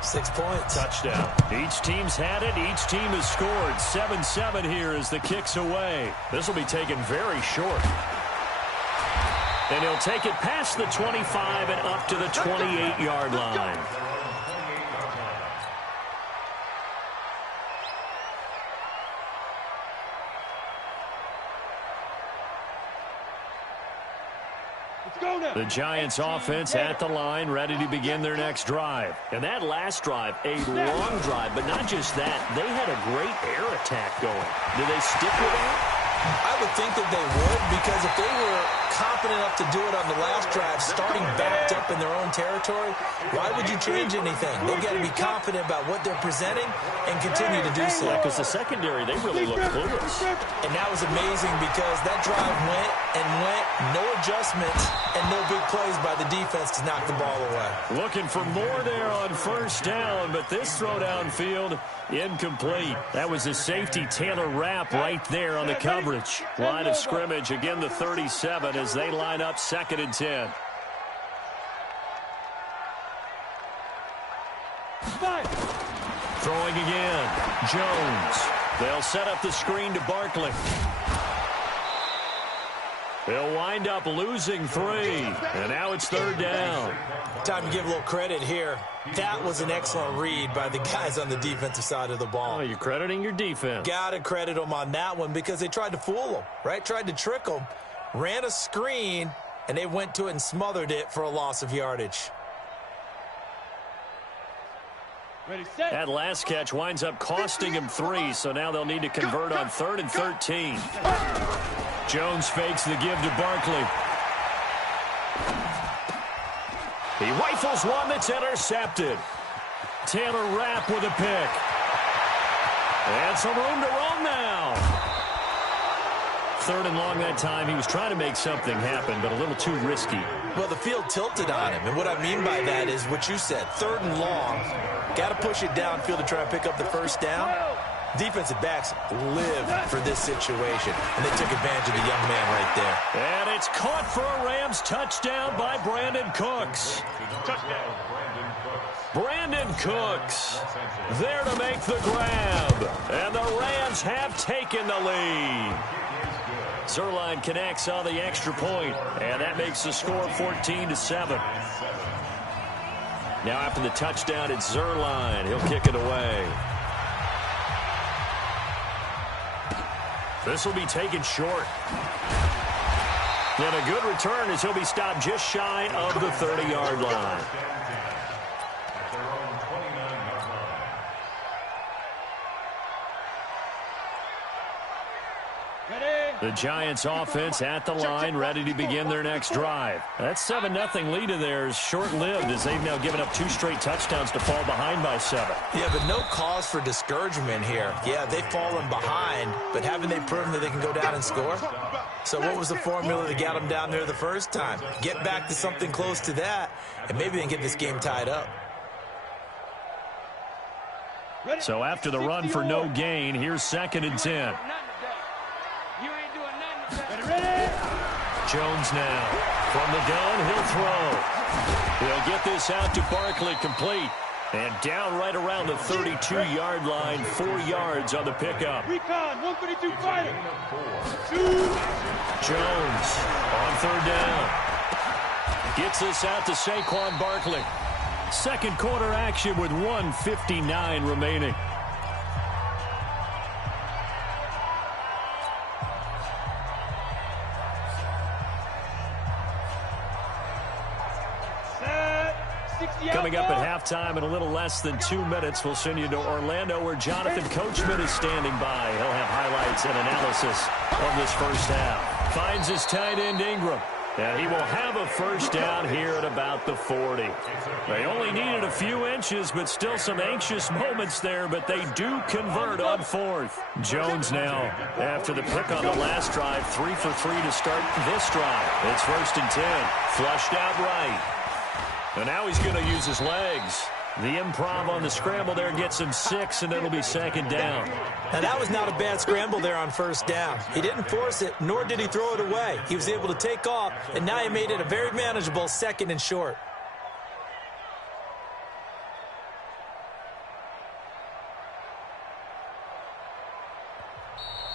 6 points. Touchdown. Each team's had it. Each team has scored. 7-7 here as the kick's away. This will be taken very short. And he'll take it past the 25 and up to the 28-yard line. Let's go now. The Giants offense at the line, ready to begin their next drive. And that last drive, a long drive, but not just that. They had a great air attack going. Do they stick with that? I would think that they would, because if they were confident enough to do it on the last drive, starting backed up in their own territory, why would you change anything? They've got to be confident about what they're presenting and continue to do so. Because the secondary, they really look clueless. And that was amazing, because that drive went and went, no adjustments, and no big plays by the defense to knock the ball away. Looking for more there on first down, but this throw downfield, incomplete. That was a safety Taylor Rapp right there on the coverage. Line of scrimmage, again the 37 as they line up 2nd and 10. Throwing again, Jones. They'll set up the screen to Barkley. They'll wind up losing 3, and now it's 3rd down. Time to give a little credit here. That was an excellent read by the guys on the defensive side of the ball. Oh, you're crediting your defense. Got to credit them on that one, because they tried to fool them, right? Tried to trick them, ran a screen, and they went to it and smothered it for a loss of yardage. That last catch winds up costing him 3, so now they'll need to convert on 3rd and 13. Jones fakes the give to Barkley. He rifles one that's intercepted. Taylor Rapp with a pick. And some room to roam now. 3rd and long that time. He was trying to make something happen, but a little too risky. Well, the field tilted on him, and what I mean by that is what you said. 3rd and long. Got to push it downfield to try and pick up the first down. Defensive backs live for this situation, and they took advantage of the young man right there. And it's caught for a Rams touchdown by Brandon Cooks. Brandon Cooks there to make the grab, and the Rams have taken the lead. Zerline connects on the extra point, and that makes the score 14-7. Now after the touchdown, it's Zerline. He'll kick it away. This will be taken short. And a good return as he'll be stopped just shy of the 30-yard line. The Giants offense at the line, ready to begin their next drive. That 7-0 lead of theirs short-lived, as they've now given up 2 straight touchdowns to fall behind by 7. Yeah, but no cause for discouragement here. Yeah, they've fallen behind, but haven't they proven that they can go down and score? So what was the formula that got them down there the first time? Get back to something close to that, and maybe they can get this game tied up. So after the run for no gain, here's 2nd and 10. Jones now. From the gun, he'll throw. He'll get this out to Barkley, complete. And down right around the 32-yard line, 4 yards on the pickup. Recon, 132 fighter. Jones on 3rd down. Gets this out to Saquon Barkley. Second quarter action with 1:59 remaining. Coming up at halftime in a little less than 2 minutes, we'll send you to Orlando, where Jonathan Coachman is standing by. He'll have highlights and analysis of this first half. Finds his tight end Ingram, and he will have a first down here at about the 40. They only needed a few inches, but still some anxious moments there, but they do convert on 4th. Jones now, after the pick on the last drive, 3 for 3 to start this drive. It's 1st and 10, flushed out right. And now he's going to use his legs. The improv on the scramble there gets him 6, and it'll be 2nd down. Now, that was not a bad scramble there on 1st down. He didn't force it, nor did he throw it away. He was able to take off, and now he made it a very manageable 2nd and short.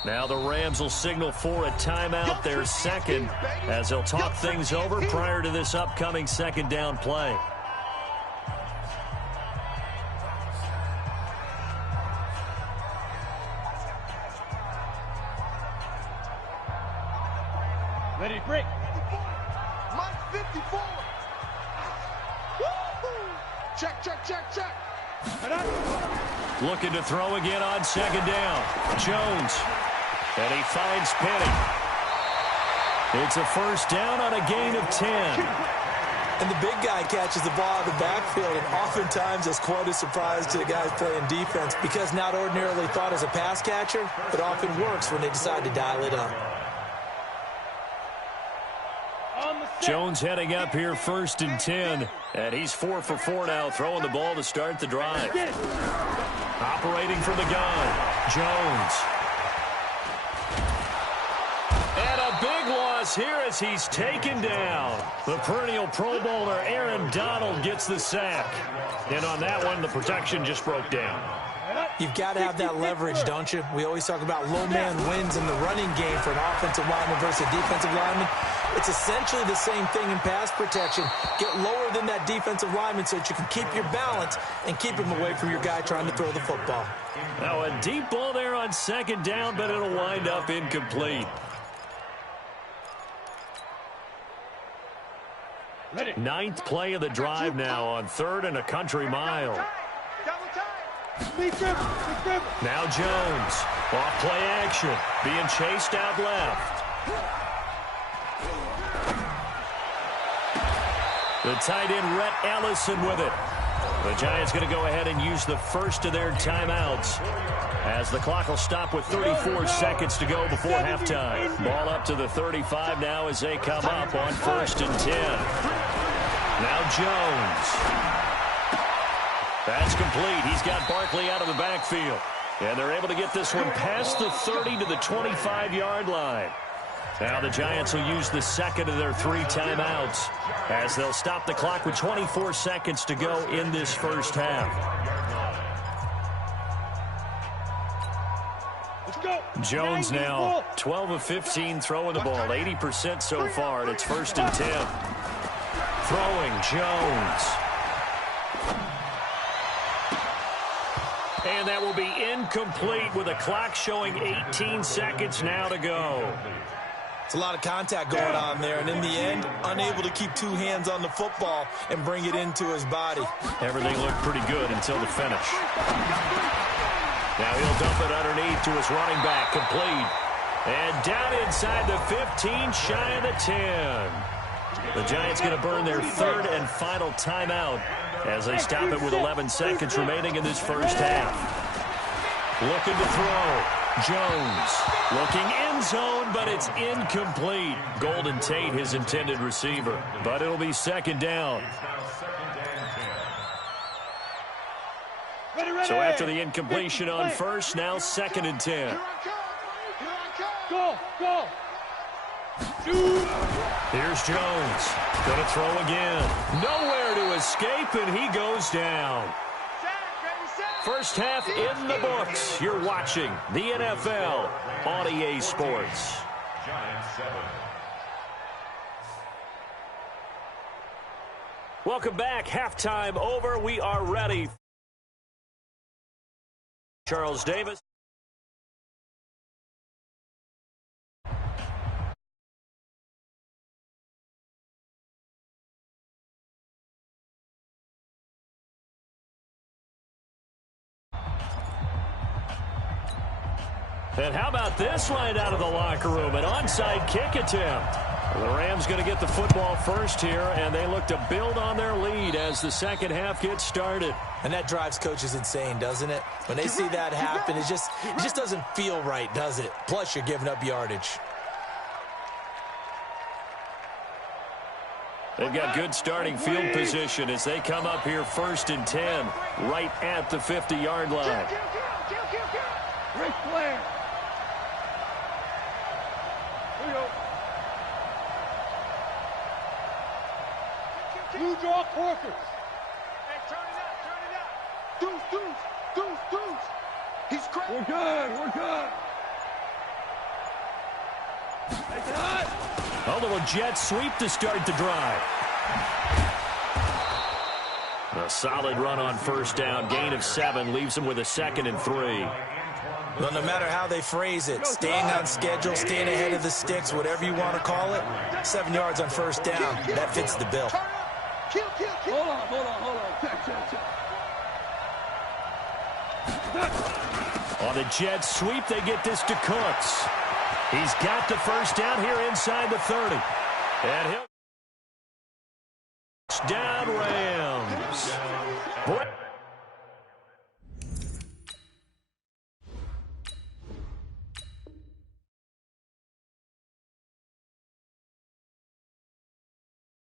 Now the Rams will signal for a timeout, their 2nd, as they'll talk things over prior to this upcoming 2nd down play. Ready to break. Mike 54. Check. Looking to throw again on second down. Jones. And he finds Penny. It's a first down on a gain of 10. And the big guy catches the ball out of the backfield, and oftentimes that's quite a surprise to the guys playing defense, because not ordinarily thought as a pass catcher, it often works when they decide to dial it up. Jones heading up here first and 10, and he's 4 for 4 now, throwing the ball to start the drive. Operating from the gun, Jones. And a big loss here as he's taken down. The perennial Pro Bowler Aaron Donald gets the sack. And on that one, the protection just broke down. You've got to have that leverage, don't you? We always talk about low man wins in the running game for an offensive lineman versus a defensive lineman. It's essentially the same thing in pass protection. Get lower than that defensive lineman so that you can keep your balance and keep him away from your guy trying to throw the football. Now a deep ball there on second down, but it'll wind up incomplete. Ninth play of the drive now on 3rd and a country mile. Now Jones, off play action, being chased out left. The tight end, Rhett Ellison, with it. The Giants going to go ahead and use the first of their timeouts, as the clock will stop with 34 seconds to go before halftime. Ball up to the 35 now as they come up on 1st and 10. Now Jones. That's complete. He's got Barkley out of the backfield. And they're able to get this one past the 30 to the 25-yard line. Now the Giants will use the second of their 3 timeouts, as they'll stop the clock with 24 seconds to go in this first half. Jones now 12 of 15 throwing the ball, 80% so far, and it's 1st and 10. Throwing Jones. And that will be incomplete with a clock showing 18 seconds now to go. It's a lot of contact going on there, and in the end, unable to keep 2 hands on the football and bring it into his body. Everything looked pretty good until the finish. Now he'll dump it underneath to his running back, complete. And down inside the 15, shy of the 10. The Giants going to burn their 3rd and final timeout as they stop it with 11 seconds remaining in this first half. Looking to throw. Jones looking end zone, but it's incomplete. Golden Tate, his intended receiver, but it'll be 2nd down. So after the incompletion on 1st, now 2nd and 10. Go. Here's Jones. Gonna throw again. Nowhere to escape, and he goes down. First half in the books. You're watching the NFL on EA Sports. Welcome back. Halftime over. We are ready. Charles Davis. And how about this right out of the locker room? An onside kick attempt. The Rams going to get the football first here, and they look to build on their lead as the second half gets started. And that drives coaches insane, doesn't it? When they see that happen, it just doesn't feel right, does it? Plus, you're giving up yardage. They've got good starting field position as they come up here 1st and 10, right at the 50-yard line. Great player. Blue draw Corkers. Hey, turn it up. Deuce. He's crazy. We're good. A little jet sweep to start the drive. A solid run on 1st down. Gain of 7 leaves them with a 2nd and 3. Well, no matter how they phrase it, staying on schedule, staying ahead of the sticks, whatever you want to call it, 7 yards on 1st down, that fits the bill. Kill. Hold on. Check. On the Jets sweep, they get this to Cooks. He's got the first down here inside the 30. And he'll down range.